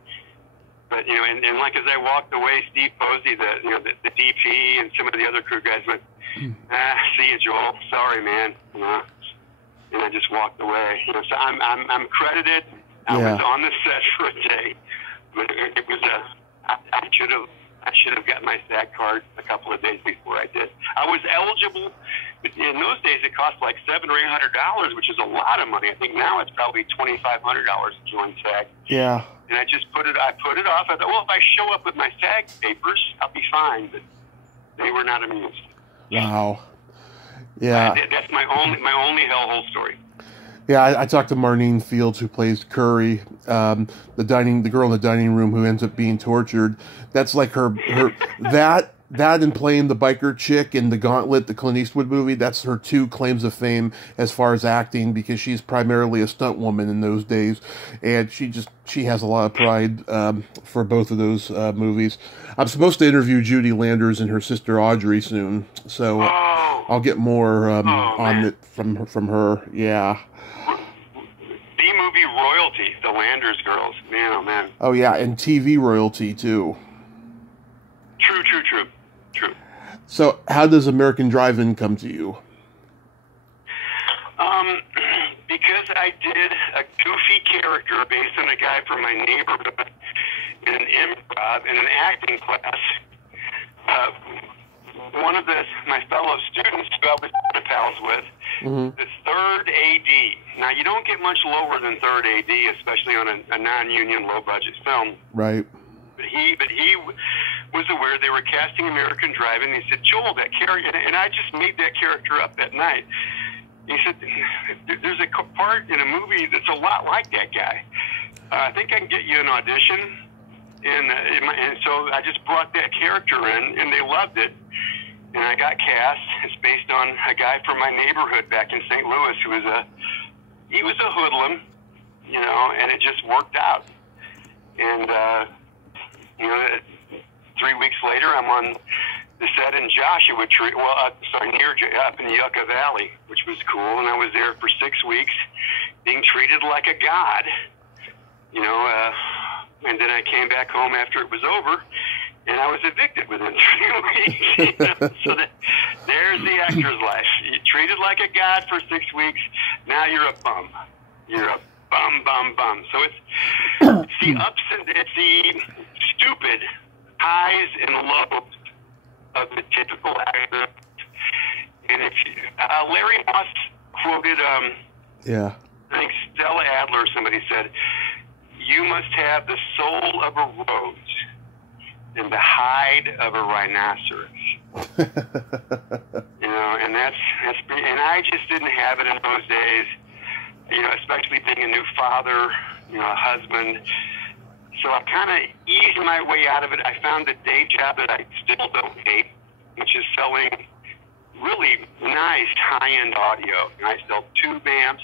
But, you know, and like as I walked away, Steve Posey, the DP, and some of the other crew guys went, see you, Joel. Sorry, man. You know, and I just walked away. You know, so I'm credited. I was on the set for a day, but it was I should have got my SAG card a couple of days before I did. I was eligible, but in those days it cost like $700 or $800, which is a lot of money. I think now it's probably $2,500 to join SAG. Yeah. And I put it off. I thought, well, if I show up with my SAG papers, I'll be fine. But they were not amused. Wow. Yeah. That's my only Hellhole story. Yeah, I talked to Marlene Fields, who plays Curry, the girl in the dining room who ends up being tortured. That's like her that and playing the biker chick in The Gauntlet, the Clint Eastwood movie. That's her two claims of fame as far as acting, because she's primarily a stunt woman in those days, and she has a lot of pride for both of those movies. I'm supposed to interview Judy Landers and her sister Audrey soon, so I'll get more on it from her. Yeah. B-movie royalty, the Landers girls. Man, oh man. Oh yeah, and TV royalty too. True. So, how does American Drive-In come to you? Because I did a goofy character based on a guy from my neighborhood in an improv in an acting class. One of my fellow students who I was pals with, the third AD. Now, you don't get much lower than third AD, especially on a non-union, low-budget film. Right. But he was aware they were casting American Drive-In. He said, Joel, that character, and I just made that character up that night. He said, there's a part in a movie that's a lot like that guy. I think I can get you an audition. And so I just brought that character in, and they loved it. And I got cast. It's based on a guy from my neighborhood back in St. Louis who was a hoodlum, you know, and it just worked out. And, you know, 3 weeks later, I'm on the set in Joshua Tree, up in Yucca Valley, which was cool. And I was there for 6 weeks, being treated like a god, you know, and then I came back home after it was over, and I was evicted within 3 weeks. You know? So there's the actor's life. You're treated like a god for 6 weeks, now you're a bum. You're a bum. So it's the ups and it's the stupid highs and lows of the typical actor. And if Larry Moss quoted, I think Stella Adler or somebody said, you must have the soul of a rose and the hide of a rhinoceros. You know, and and I just didn't have it in those days, you know, especially being a new father, you know, a husband. So I kind of eased my way out of it. I found a day job that I still don't hate, which is selling really nice high-end audio. I sell tube amps.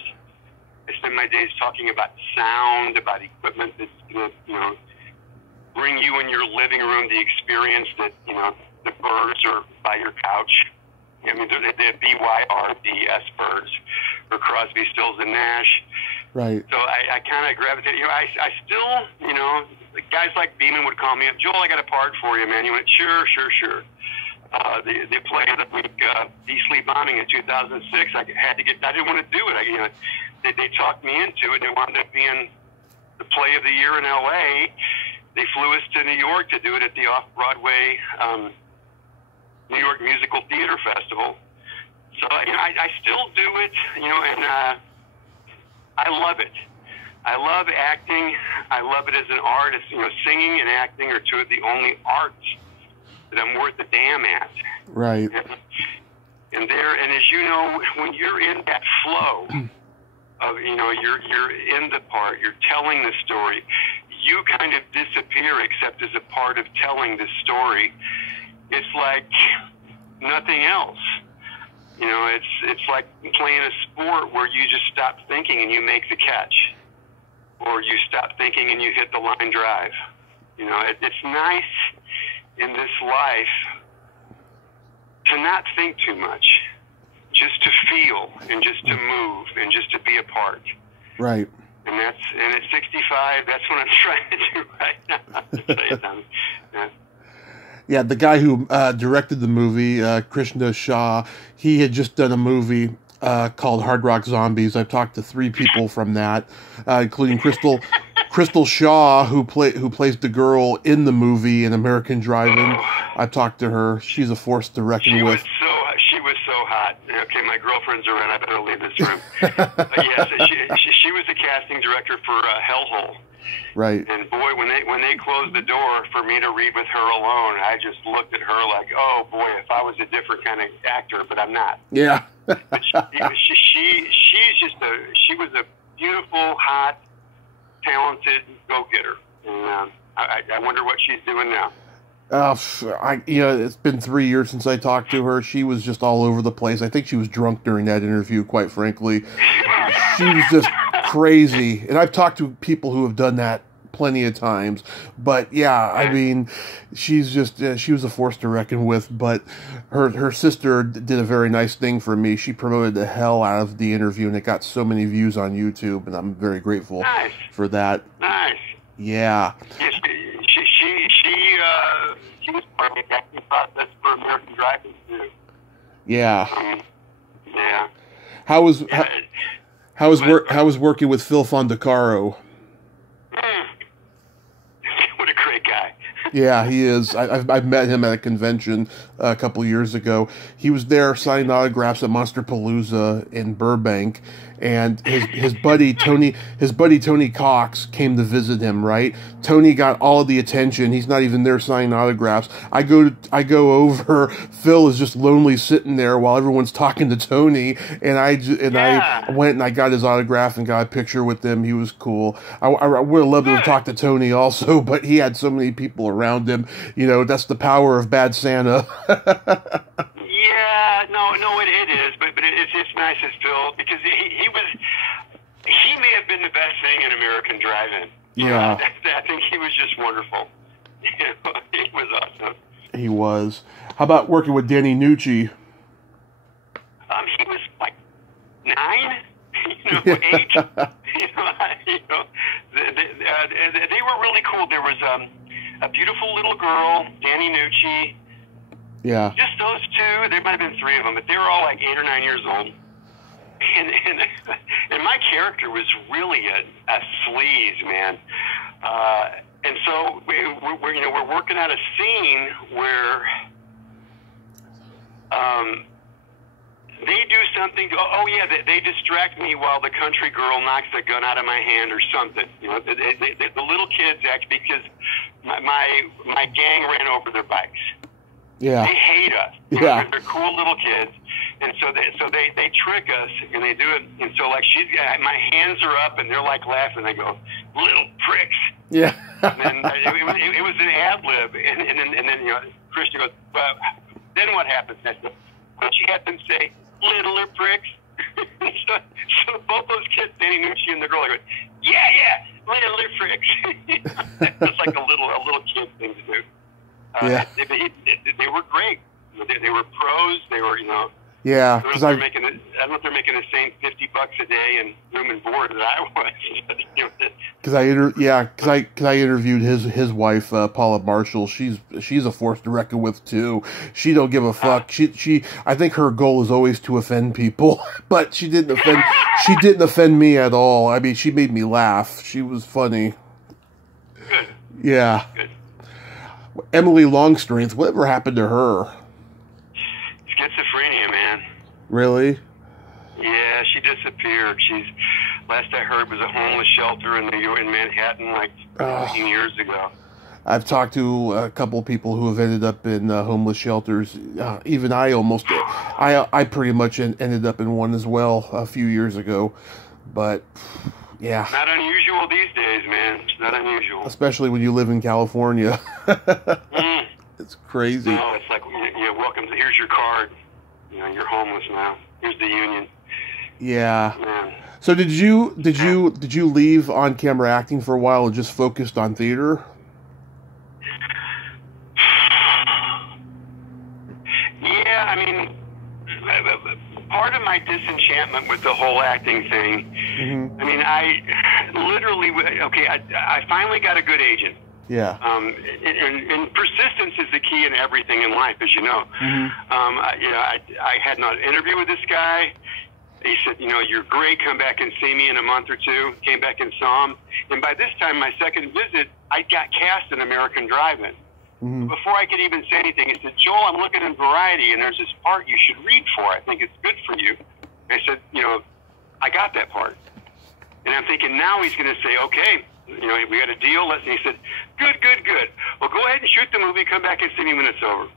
I spend my days talking about sound, about equipment that's going to, you know, bring you in your living room the experience that, you know, the birds are by your couch. I mean, they're BYRDS birds, or Crosby, Stills, and Nash. Right. So I kind of gravitated. You know, I still, you know, guys like Beeman would call me up. Joel, I got a part for you, man. He went, sure. The play of the week, Beastly Bombing in 2006. I didn't want to do it. They talked me into it, and it wound up being the play of the year in L.A. They flew us to New York to do it at the Off-Broadway New York Musical Theater Festival. So, you know, I still do it, you know, and I love it. I love acting. I love it as an artist. You know, singing and acting are two of the only arts that I'm worth a damn at. Right. And as you know, when you're in that flow of, you know, you're in the part, you're telling the story, you kind of disappear except as a part of telling the story. It's like nothing else. You know, it's like playing a sport where you just stop thinking and you make the catch, or you stop thinking and you hit the line drive. You know, it's nice in this life to not think too much, just to feel and just to move and just to be a part. Right. And at 65, that's what I'm trying to do right now. To say something. Yeah. Yeah, the guy who directed the movie, Krishna Shah, he had just done a movie called Hard Rock Zombies. I've talked to 3 people from that, including Crystal Shaw, who plays the girl in the movie in American Drive-In. I've talked to her. She's a force to reckon with. She was so hot. Okay, my girlfriend's around. I better leave this room. Yes, she was the casting director for Hellhole. Right. And boy, when they closed the door for me to read with her alone, I just looked at her like, oh boy, if I was a different kind of actor, but I'm not. Yeah. But she was a beautiful, hot, talented go-getter. And I wonder what she's doing now. It's been 3 years since I talked to her. She was just all over the place. I think she was drunk during that interview, quite frankly. She was just crazy. And I've talked to people who have done that plenty of times. But yeah, I mean, she's just, she was a force to reckon with. But her sister did a very nice thing for me. She promoted the hell out of the interview, and it got so many views on YouTube, and I'm very grateful for that. Nice. Yeah. Yes, she was part of the acting process for American Drive-In too. Yeah. Yeah. How was working with Phil Fondacaro? What a great guy. Yeah, he is. I've met him at a convention a couple years ago. He was there signing autographs at Monsterpalooza in Burbank, and his buddy Tony Cox came to visit him. Right, Tony got all of the attention. He's not even there signing autographs. I go over. Phil is just lonely sitting there while everyone's talking to Tony, and I went and I got his autograph and got a picture with him. He was cool. I would have loved to talk to Tony also, but he had so many people around him. You know, that's the power of Bad Santa. Yeah, no, it is, but it's nice as Phil, because he may have been the best thing in American Drive-In. Yeah, I think he was just wonderful. He was awesome. He was. How about working with Danny Nucci? He was like 9, 8. They were really cool. There was a beautiful little girl, Danny Nucci. Yeah. Just those 2. There might have been 3 of them, but they were all like 8 or 9 years old. And my character was really a sleaze, man. And so we're working out a scene where they do something. They distract me while the country girl knocks the gun out of my hand or something. The little kids actually, because my gang ran over their bikes. Yeah. They hate us. Yeah. They're cool little kids. And so they trick us, and they do it. And so like my hands are up, and they're like laughing. They go, "Little pricks." Yeah. And then it was an ad lib, and then Christian goes, "Well, then what happens?" I said, "Don't you have them say littler pricks?" so both those kids, Danny Nucci and the girl, are going, "Yeah, littler pricks." It's like a little kid thing to do. They were great. They were pros. They were, Yeah, because I don't know if they're making the same $50 a day in room and board that I was. Because I interviewed his wife, Paula Marshall. She's a force to reckon with too. She don't give a fuck. I think her goal is always to offend people, but she didn't offend me at all. I mean, she made me laugh. She was funny. Good. Yeah. Good. Emily Longstrength, whatever happened to her? Schizophrenia, man. Really? Yeah, she disappeared. Last I heard, was a homeless shelter in Manhattan, like 15 years ago. I've talked to a couple of people who have ended up in homeless shelters. Even I pretty much ended up in one as well a few years ago. But yeah, not unusual these days, man. It's not unusual, especially when you live in California. It's crazy. No, it's like, welcome. Here's your card. You're homeless now. Here's the union. Yeah. Man. So did you leave on camera acting for a while and just focused on theater? Yeah, I mean, part of my disenchantment with the whole acting thing. Mm-hmm. I mean, literally, okay, I finally got a good agent. Yeah. And persistence is the key in everything in life, as you know. I had an interview with this guy. He said, you're great. Come back and see me in a month or two. Came back and saw him. And by this time, my second visit, I got cast in American Drive-In. Before I could even say anything, he said, Joel, I'm looking in Variety, and there's this part you should read for. I think it's good for you. I said, I got that part. And I'm thinking now he's going to say, okay, we got a deal. And he said, good. Well, go ahead and shoot the movie. Come back and see me when it's over.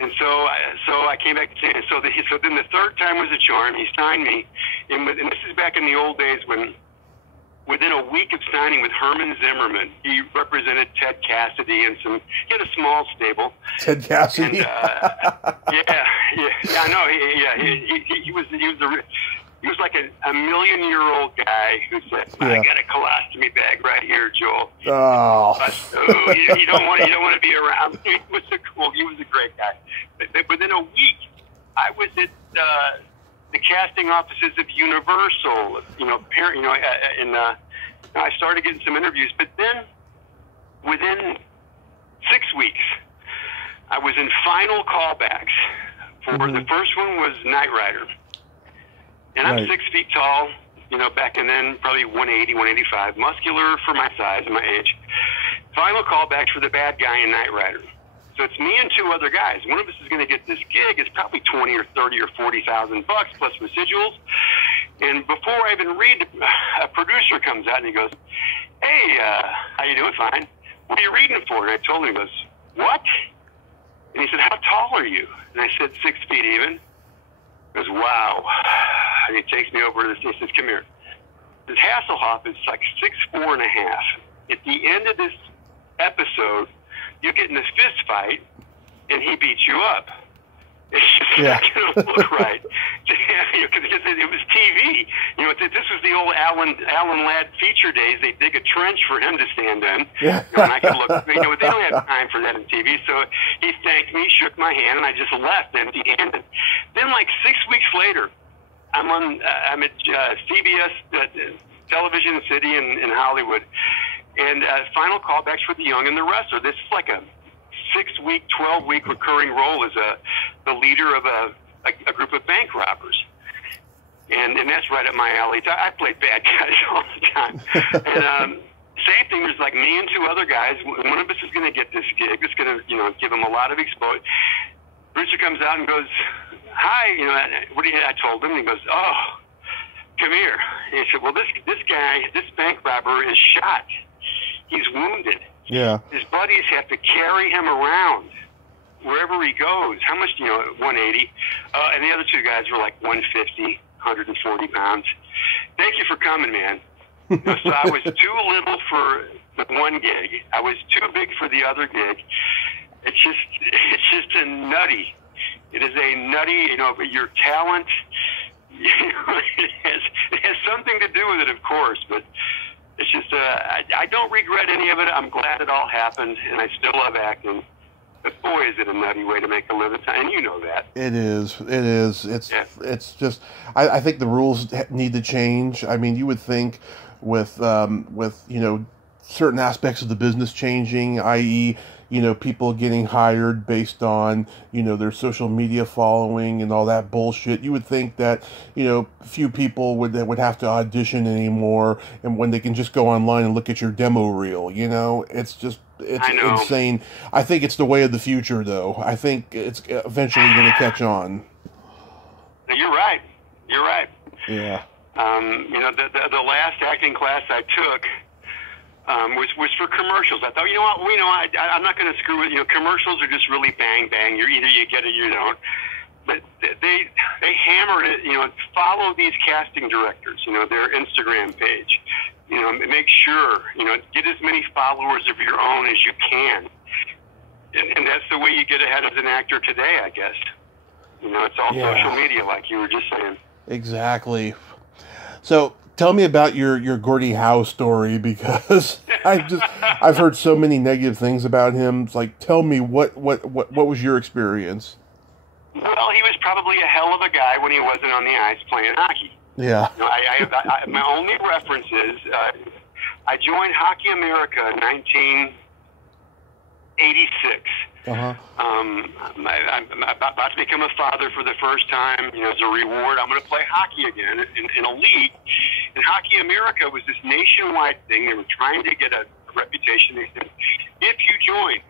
And so I came back to say, so then the third time was a charm. He signed me. And this is back in the old days when, within a week of signing with Herman Zimmerman, he represented Ted Cassidy and he had a small stable. Ted Cassidy? And, I know. He was like a million-year-old guy who said, I got a colostomy bag right here, Joel. Oh. You don't want to be around. He was a great guy. But within a week, I was at the casting offices of Universal, I started getting some interviews, but then within 6 weeks, I was in final callbacks for the first one was Knight Rider. And I'm 6 feet tall, back then, probably 180, 185, muscular for my size and my age. Final callbacks for the bad guy in Knight Rider. So it's me and two other guys. One of us is going to get this gig. It's probably 20 or 30 or 40,000 bucks plus residuals. And before I even read, a producer comes out and he goes, "Hey, how you doing? Fine. What are you reading for?" And I told him, he goes, "What?" And he said, "How tall are you?" And I said, 6 feet even. He goes, "Wow." And he takes me over to this. He says, "Come here." This Hasselhoff is like 6'4.5". At the end of this episode, you get in this fist fight, and he beats you up. It's just not going to look right. Because it was TV. This was the old Alan Ladd feature days. They dig a trench for him to stand in. And I could look. They don't have time for that in TV. So he thanked me, shook my hand, and I just left empty-handed. Then, like 6 weeks later, I'm at CBS Television City in Hollywood, and final callbacks for The Young and the Restless. This is like a 6-week, 12-week recurring role as the leader of a group of bank robbers. And that's right up my alley. I play bad guys all the time. And same thing, there's like me and two other guys. One of us is going to get this gig. It's going to give them a lot of exposure. Producer comes out and goes, "Hi, what do you?" I told him. He goes, "Oh, come here." And he said, "Well, this guy, this bank robber is shot. He's wounded. Yeah. His buddies have to carry him around wherever he goes." How much, 180. And the other two guys were like 150, 140 pounds. "Thank you for coming, man." So I was too little for the one gig. I was too big for the other gig. It's just a nutty. It is a nutty, your talent, it has something to do with it, of course, but it's just, I don't regret any of it. I'm glad it all happened, and I still love acting. But boy, is it a nutty way to make a living, and you know that. It is. It's just, I think the rules need to change. I mean, you would think with certain aspects of the business changing, i.e., people getting hired based on, their social media following and all that bullshit. You would think that, few people would have to audition anymore, and when they can just go online and look at your demo reel, it's insane. I think it's the way of the future, though. I think it's eventually going to catch on. You're right. Yeah. The last acting class I took, was for commercials. I thought, I'm not going to screw with, commercials are just really bang, bang. You're either you get it or you don't. But they hammered it, follow these casting directors, their Instagram page. Make sure, get as many followers of your own as you can. And that's the way you get ahead as an actor today, I guess. It's all social media, like you were just saying. Exactly. So, tell me about your Gordie Howe story, because I've heard so many negative things about him. It's like, tell me what was your experience? Well, he was probably a hell of a guy when he wasn't on the ice playing hockey. Yeah. You know, my only reference is I joined Hockey America in 1986. Uh-huh. I'm about to become a father for the first time. You know, as a reward, I'm going to play hockey again in a league. And Hockey America was this nationwide thing. They were trying to get a reputation. They said, if you join,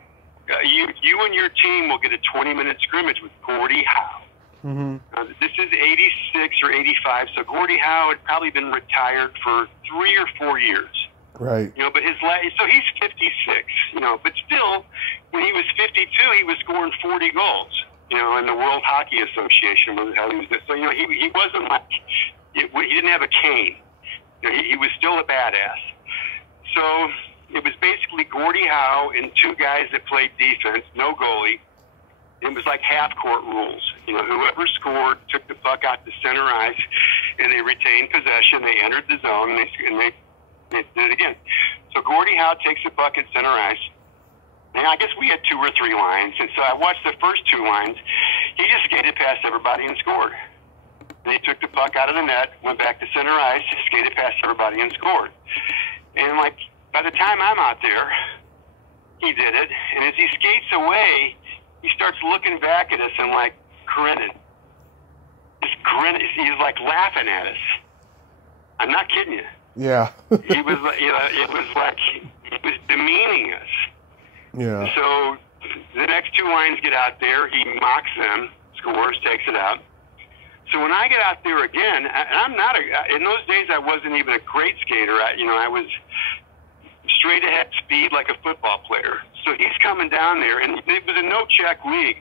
you and your team will get a 20-minute scrimmage with Gordie Howe. Mm-hmm. This is 86 or 85, so Gordie Howe had probably been retired for 3 or 4 years. Right. You know, but so he's 56. You know, but still, when he was 52, he was scoring 40 goals. You know, in the World Hockey Association was how he was. So you know, he wasn't like he didn't have a cane. You know, he was still a badass. So it was basically Gordie Howe and 2 guys that played defense, no goalie. It was like half-court rules. You know, whoever scored took the puck out to center ice, and they retained possession. They entered the zone, and they did it again. So Gordie Howe takes the puck at center ice. And I guess we had 2 or 3 lines, and so I watched the first 2 lines. He just skated past everybody and scored. And he took the puck out of the net, went back to center ice, skated past everybody and scored. And like by the time I'm out there, he did it. And as he skates away, he starts looking back at us and like grinning. Just grinning. He's like laughing at us. I'm not kidding you. Yeah. He was, you know, it was like he was demeaning us. Yeah. So the next 2 lines get out there. He mocks them, scores, takes it out. So when I get out there again, I'm not in those days I wasn't even a great skater. I was straight ahead speed like a football player. So he's coming down there, and it was a no-check league,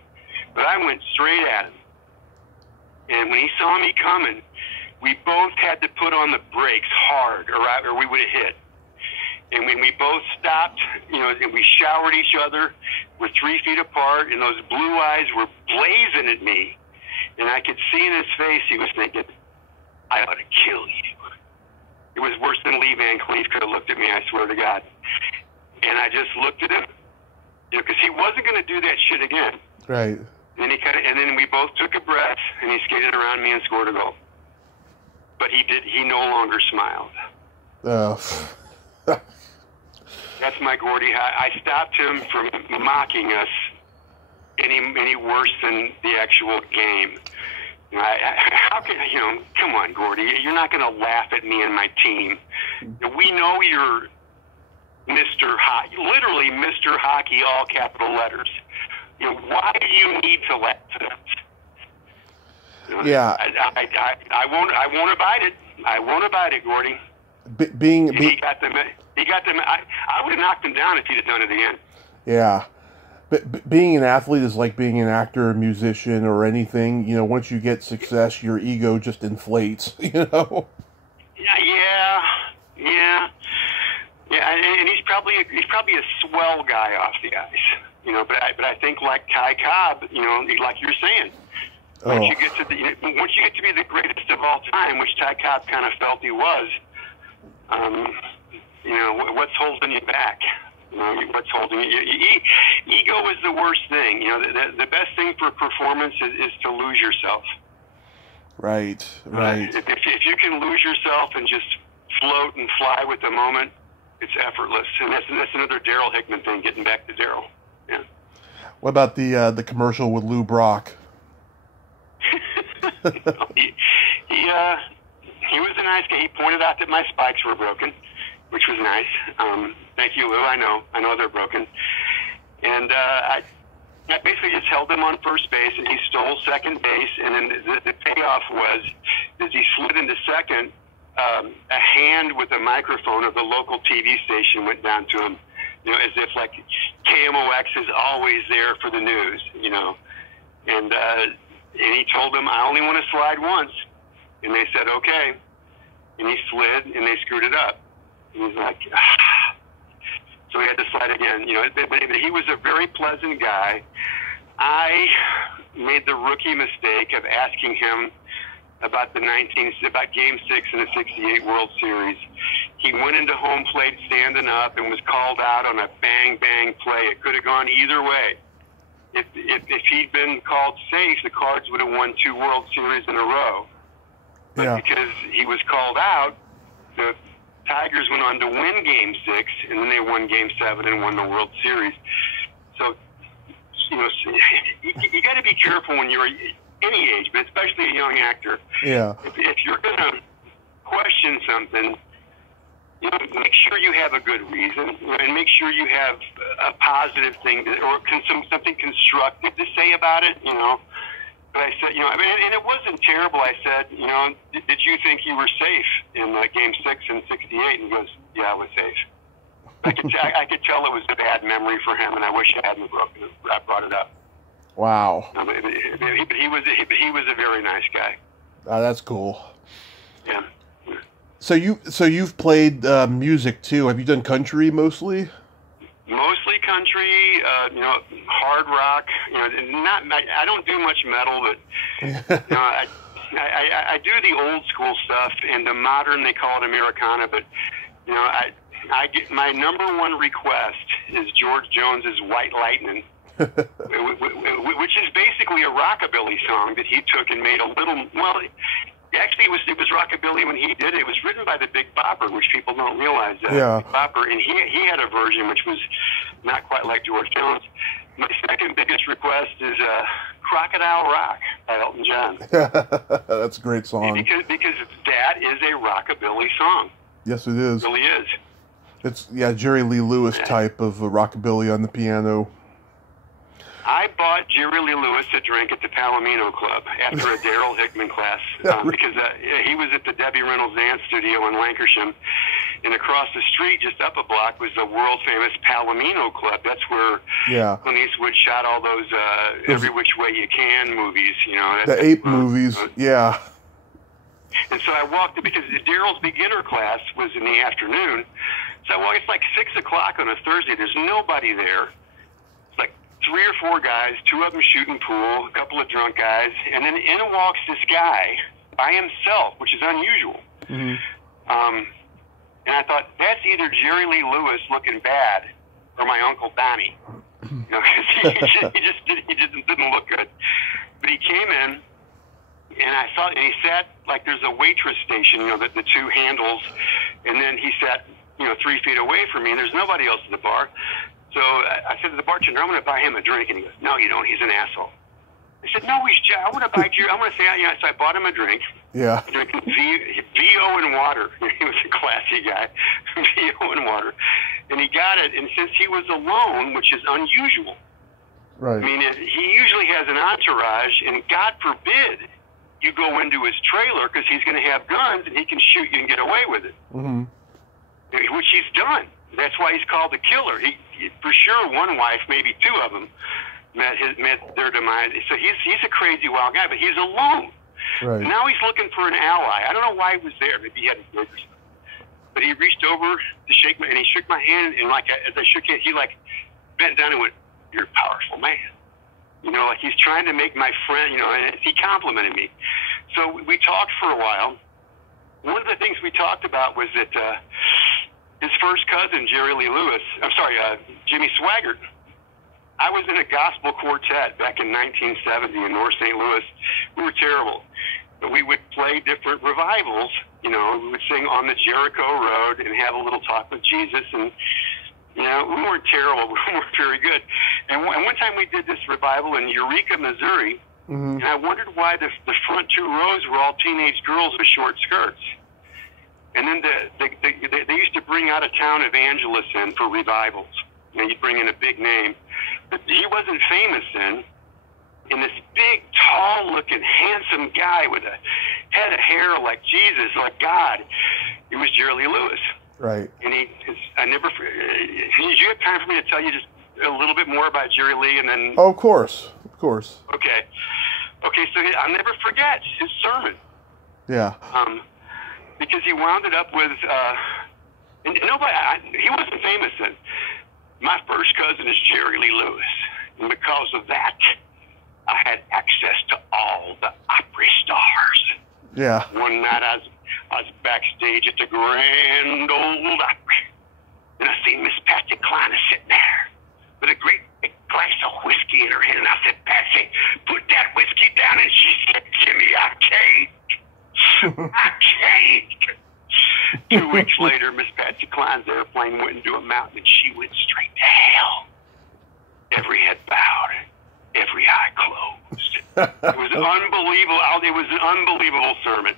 but I went straight at him. And when he saw me coming, we both had to put on the brakes hard, or we would have hit. And when we both stopped, you know, and we showered each other, we're 3 feet apart, and those blue eyes were blazing at me. And I could see in his face he was thinking, I ought to kill you. It was worse than Lee Van Cleef could have looked at me, I swear to God. And I just looked at him, you know, because he wasn't going to do that shit again. Right. And and then we both took a breath, and he skated around me and scored a goal. But he no longer smiled. That's my Gordie Howe. I stopped him from mocking us any worse than the actual game. You know, how can you know? Come on, Gordie. You're not going to laugh at me and my team. We know you're Mr. Hockey, literally Mr. Hockey, all capital letters. You know, why do you need to laugh at us? You know, yeah. I won't abide it. I won't abide it, Gordie. He got them. I would have knocked him down if he'd have done it again. Yeah. But being an athlete is like being an actor, a musician, or anything. You know, once you get success, your ego just inflates, you know? Yeah. And he's probably a swell guy off the ice, you know. But I think like Ty Cobb, you know, like you're saying, once you get to be the greatest of all time, which Ty Cobb kind of felt he was, you know, what's holding you back? You know, what's holding you? Ego is the worst thing. You know, the best thing for performance is to lose yourself. Right. If you can lose yourself and just float and fly with the moment, it's effortless. And that's another Daryl Hickman thing. Getting back to Daryl. Yeah. What about the commercial with Lou Brock? He was a nice guy. He pointed out that my spikes were broken, which was nice. Thank you, Lou. I know they're broken. And I basically just held him on first base, and he stole second base. And then the payoff was, as he slid into second, a hand with a microphone of the local TV station went down to him, you know, as if like KMOX is always there for the news, you know. And he told them, I only want to slide once. And they said, okay. And he slid, and they screwed it up. And he's like, ah. So he had to slide again. You know, but he was a very pleasant guy. I made the rookie mistake of asking him about Game 6 in the '68 World Series. He went into home plate standing up and was called out on a bang play. It could have gone either way. If he'd been called safe, the Cards would have won 2 World Series in a row. But Yeah. because he was called out, the Tigers went on to win Game 6, and then they won Game 7 and won the World Series. So, you know, you got to be careful when you're any age, but especially a young actor. Yeah. If you're going to question something, you know, make sure you have a good reason, and make sure you have a positive thing or something constructive to say about it, you know. But I said, you know, I mean, and it wasn't terrible. I said, you know, did you think you were safe in Game 6 and 68? And he goes, yeah, I was safe. I could tell it was a bad memory for him, and I wish I hadn't brought it up. Wow. But he was a very nice guy. That's cool. Yeah. So you've played music too. Have you done country mostly? Mostly country, you know, hard rock. You know, I don't do much metal, but you know, I do the old school stuff, and the modern they call it Americana. But you know, I get my number one request is George Jones's White Lightning, which is basically a rockabilly song that he took and made a little. Well, actually, it was rockabilly when he did it. It was written by the Big Bopper, which people don't realize. Yeah. Big Bopper, and he had a version which was not quite like George Jones. My second biggest request is Crocodile Rock by Elton John. That's a great song. Because that is a rockabilly song. Yes, it is. It really is. It's Jerry Lee Lewis type of rockabilly on the piano. I bought Jerry Lee Lewis a drink at the Palomino Club after a Daryl Hickman class because he was at the Debbie Reynolds Dance Studio in Lancashire, and across the street, just up a block, was the world-famous Palomino Club. That's where Clint Eastwood shot all those Every Which Way You Can movies, you know. The ape movies, yeah. And so I walked, because Daryl's beginner class was in the afternoon, so I walked, it's like 6 o'clock on a Thursday, there's nobody there. 3 or 4 guys, 2 of them shooting pool, a couple of drunk guys, and then in walks this guy by himself, which is unusual. Mm-hmm. And I thought, that's either Jerry Lee Lewis looking bad or my Uncle Donnie. You know, 'cause he just didn't look good. But he came in, and I saw, and he sat like there's a waitress station, you know, the 2 handles, and then he sat, you know, 3 feet away from me, and there's nobody else at the bar. So I said to the bartender, I'm going to buy him a drink. And he goes, no, you don't. He's an asshole. I said, no, I want to buy you. I want to say, you know, so I bought him a drink. Yeah. Drinking VO and water. He was a classy guy. VO and water. And he got it. And since he was alone, which is unusual. Right. I mean, he usually has an entourage, and God forbid you go into his trailer because he's going to have guns and he can shoot you and get away with it. Mm-hmm. Which he's done. That's why he's called the killer. He for sure, one wife, maybe 2 of them, met their demise. So he's a crazy wild guy, but he's alone. Right. Now he's looking for an ally. I don't know why he was there. Maybe he had a drink or something. But he reached over to shake and he shook my hand, and as I shook it, he bent down and went, "You're a powerful man." You know, like he's trying to make my friend. You know, and he complimented me. So we talked for a while. One of the things we talked about was that. His first cousin, Jerry Lee Lewis, Jimmy Swaggart. I was in a gospel quartet back in 1970 in North St. Louis. We were terrible, but we would play different revivals. You know, we would sing On the Jericho Road and have a little talk with Jesus. And, you know, we weren't terrible, but we weren't very good. And one time we did this revival in Eureka, Missouri, and I wondered why the front 2 rows were all teenage girls with short skirts. And then they used to bring out of town evangelists in for revivals. You know, you'd bring in a big name. But he wasn't famous then. And this big, tall-looking, handsome guy with a head of hair like Jesus, like God, it was Jerry Lee Lewis. Right. And did you have time for me to tell you just a little bit more about Jerry Lee? And then? Oh, of course. Of course. Okay, so I'll never forget his sermon. Yeah. Because he wound it up with, and nobody, he wasn't famous then. My first cousin is Jerry Lee Lewis. And because of that, I had access to all the Opry stars. Yeah. One night I was backstage at the Grand Ole Opry. And I seen Miss Patsy Kleiner sitting there with a great big glass of whiskey in her hand. And I said, Patsy, put that whiskey down. And she said, Jimmy, I can't. I can't. 2 weeks later, Miss Patsy Cline's airplane went into a mountain, and she went straight to hell. Every head bowed, every eye closed. It was unbelievable. It was an unbelievable sermon.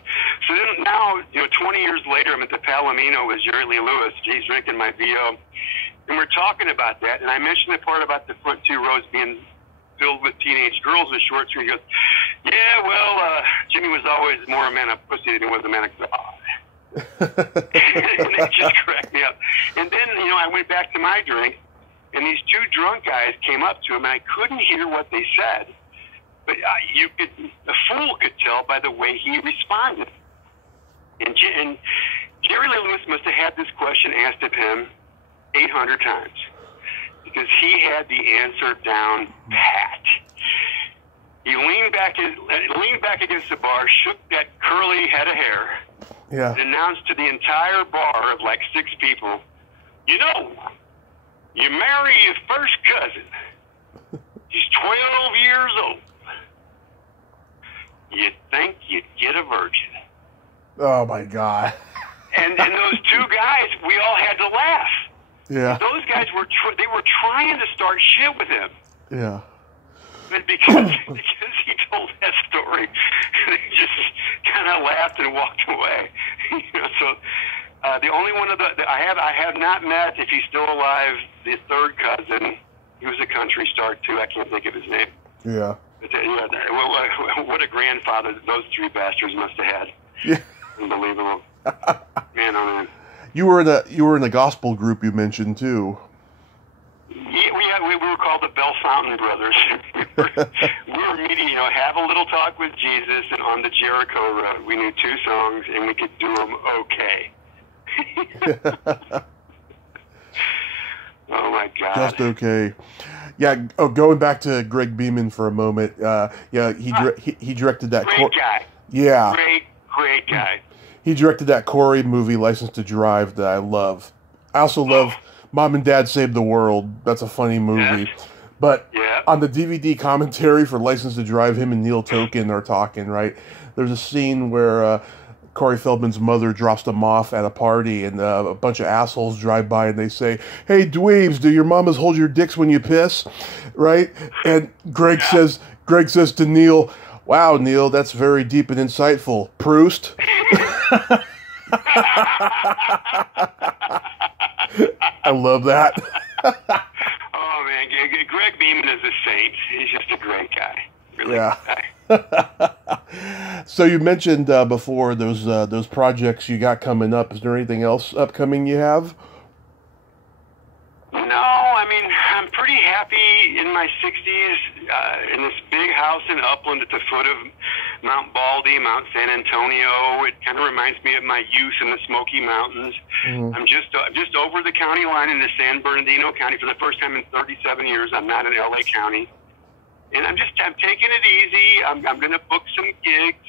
So then now, 20 years later, I'm at the Palomino with Jerry Lee Lewis. He's drinking my VO. And we're talking about that. And I mentioned the part about the front 2 rows being filled with teenage girls with shorts. And he goes, yeah, well, Jimmy was always more a man of pussy than he was a man of God. And it just cracked me up. And then, I went back to my drink. And these 2 drunk guys came up to him, and I couldn't hear what they said. But a fool could tell by the way he responded. And Jerry Lee Lewis must have had this question asked of him 800 times, because he had the answer down pat. He leaned back against the bar, shook that curly head of hair, and announced to the entire bar of like 6 people, you marry your first cousin. He's 12 years old. You'd think you'd get a virgin. Oh, my God. And those 2 guys, we all had to laugh. Yeah. Those guys were trying to start shit with him. Yeah. But because he told that story, they just kind of laughed and walked away. So the only one of I have not met, if he's still alive, the 3rd cousin. He was a country star too. I can't think of his name. Yeah. But, what a grandfather those 3 bastards must have had. Yeah. Unbelievable. Man, oh man. You were in the gospel group you mentioned too. Yeah, we were called the Bell Fountain Brothers. we were meeting, have a little talk with Jesus, and on the Jericho Road. We knew 2 songs, and we could do them okay. Oh my God. Just okay. Yeah. Going back to Greg Beeman for a moment. He directed that. Great guy. Yeah. Great guy. He directed that Corey movie, License to Drive, that I love. I also love Mom and Dad Saved the World. That's a funny movie. Yes. But on the DVD commentary for License to Drive, him and Neil Token are talking, right? There's a scene where Corey Feldman's mother drops them off at a party, and a bunch of assholes drive by, and they say, "Hey, dweebs, do your mamas hold your dicks when you piss?" Right? And Greg says to Neil, "Wow, Neil, that's very deep and insightful. Proust?" I love that. Oh man, Greg Beeman is a saint. He's just a great guy. Really good guy. So you mentioned before those projects you got coming up. Is there anything else upcoming you have? No, I mean, I'm pretty happy in my 60s in this big house in Upland at the foot of Mount Baldy, Mount San Antonio. It kind of reminds me of my youth in the Smoky Mountains. Mm-hmm. I'm just over the county line into San Bernardino County for the first time in 37 years. I'm not in LA County. And I'm taking it easy. I'm going to book some gigs.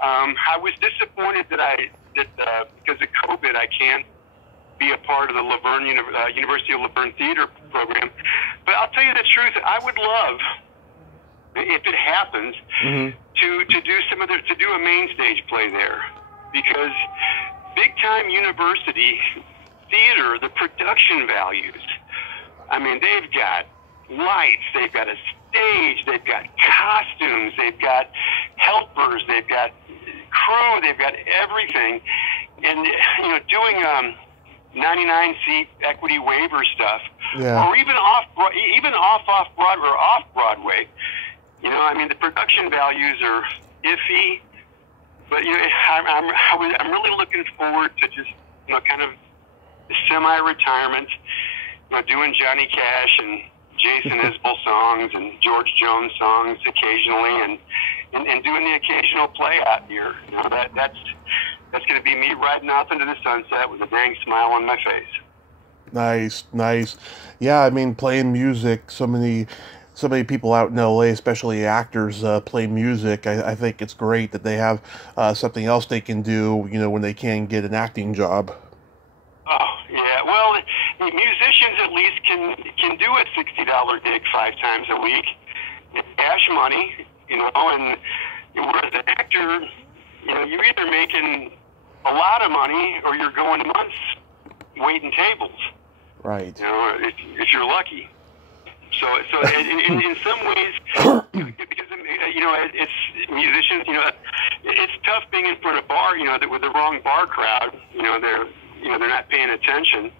I was disappointed that because of COVID, I can't be a part of the University of Laverne Theater program. But I'll tell you the truth, I would love, if it happens, to do a main stage play there, because big time university theater, the production values, I mean, they've got lights, they've got a stage, they've got costumes, they've got helpers, they've got crew, they've got everything, and doing 99-seat equity waiver stuff, or even off Broadway. I mean, the production values are iffy, but I'm really looking forward to just kind of semi-retirement, doing Johnny Cash and Jason Isbell songs and George Jones songs occasionally, and doing the occasional play out here. That's going to be me riding off into the sunset with a dang smile on my face. Nice. Yeah, I mean, playing music, so many people out in LA, especially actors, play music. I think it's great that they have something else they can do, when they can't get an acting job. Oh, yeah. Well, the musicians at least can do a $60 gig 5 times a week. It's cash money, and whereas an actor, you're either making a lot of money or you're going months waiting tables. Right. If you're lucky. So in some ways, because it's musicians. It's tough being in front of a bar. With the wrong bar crowd. They're not paying attention,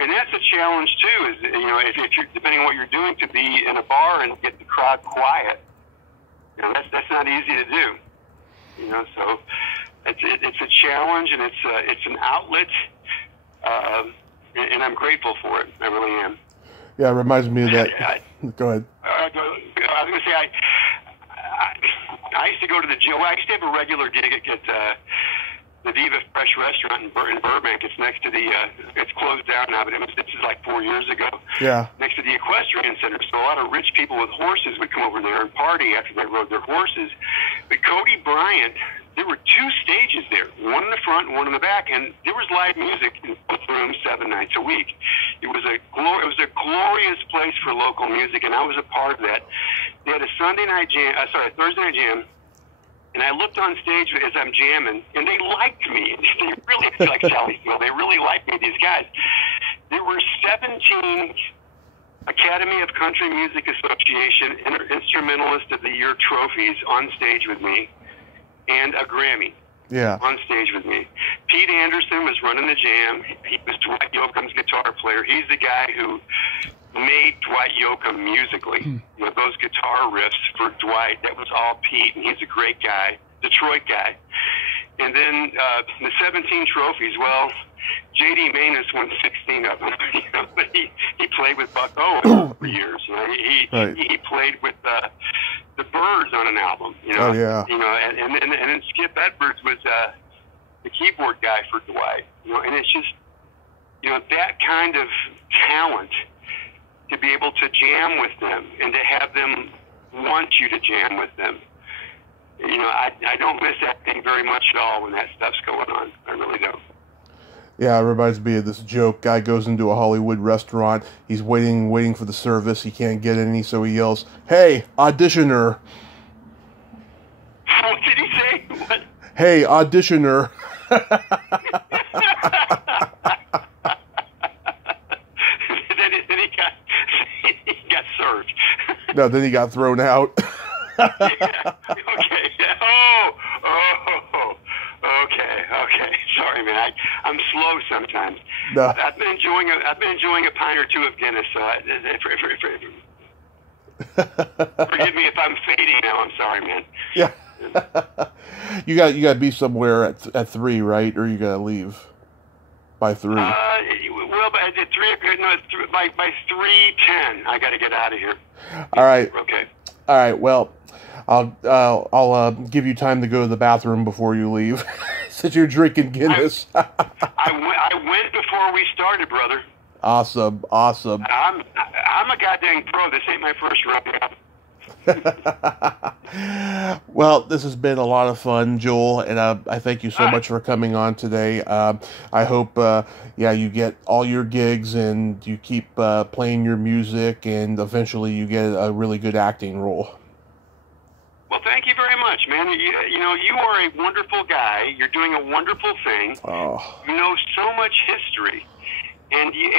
and that's a challenge too. Is if you're depending on what you're doing, to be in a bar and get the crowd quiet. That's not easy to do. So it's a challenge, and it's an outlet, and I'm grateful for it. I really am. Yeah, it reminds me of that. Go ahead. I was going to say, I used to go to the Joe. I used to have a regular gig at the Viva Fresh restaurant in Burbank. It's next to the. It's closed down now, but this is like 4 years ago. Yeah. Next to the equestrian center, so a lot of rich people with horses would come over there and party after they rode their horses. But Cody Bryant. There were 2 stages there, one in the front and one in the back, and there was live music in both rooms 7 nights a week. It was a glorious place for local music, and I was a part of that. They had a Thursday night jam, and I looked on stage as I'm jamming, and they liked me. They really, like Sally Field, they really liked me, these guys. There were 17 Academy of Country Music Association Instrumentalist of the Year trophies on stage with me. And a Grammy on stage with me. Pete Anderson was running the jam. He was Dwight Yoakam's guitar player. He's the guy who made Dwight Yoakam musically. Those guitar riffs for Dwight, that was all Pete, and he's a great guy, Detroit guy. And then the 17 trophies, well, J.D. Maness won 16 of them. But he played with Buck Owens for years. He played with the Byrds on an album. Oh yeah. And then Skip Edwards was the keyboard guy for Dwight. And it's just that kind of talent to be able to jam with them and to have them want you to jam with them. I don't miss acting very much at all when that stuff's going on. I really don't. Yeah, it reminds me of this joke. Guy goes into a Hollywood restaurant. He's waiting for the service. He can't get any, so he yells, "Hey, auditioner!" What did he say? What? Hey, auditioner! then he got served. No, then he got thrown out. Yeah. Okay. Okay. Sorry, man. I'm slow sometimes. No. I've been enjoying a pint or 2 of Guinness. Forgive me if I'm fading now. I'm sorry, man. Yeah. You got to be somewhere at 3, right? Or you got to leave by 3. Well, by 3:10, I got to get out of here. All right. Okay. All right. Well, I'll give you time to go to the bathroom before you leave, since you're drinking Guinness. I went before we started, brother. Awesome. I'm a goddamn pro. This ain't my first rodeo. Well, this has been a lot of fun, Joel, and I thank you so much for coming on today. I hope, you get all your gigs and you keep playing your music, and eventually you get a really good acting role. Well, thank you very much, man. You are a wonderful guy. You're doing a wonderful thing. Oh. You know so much history, and you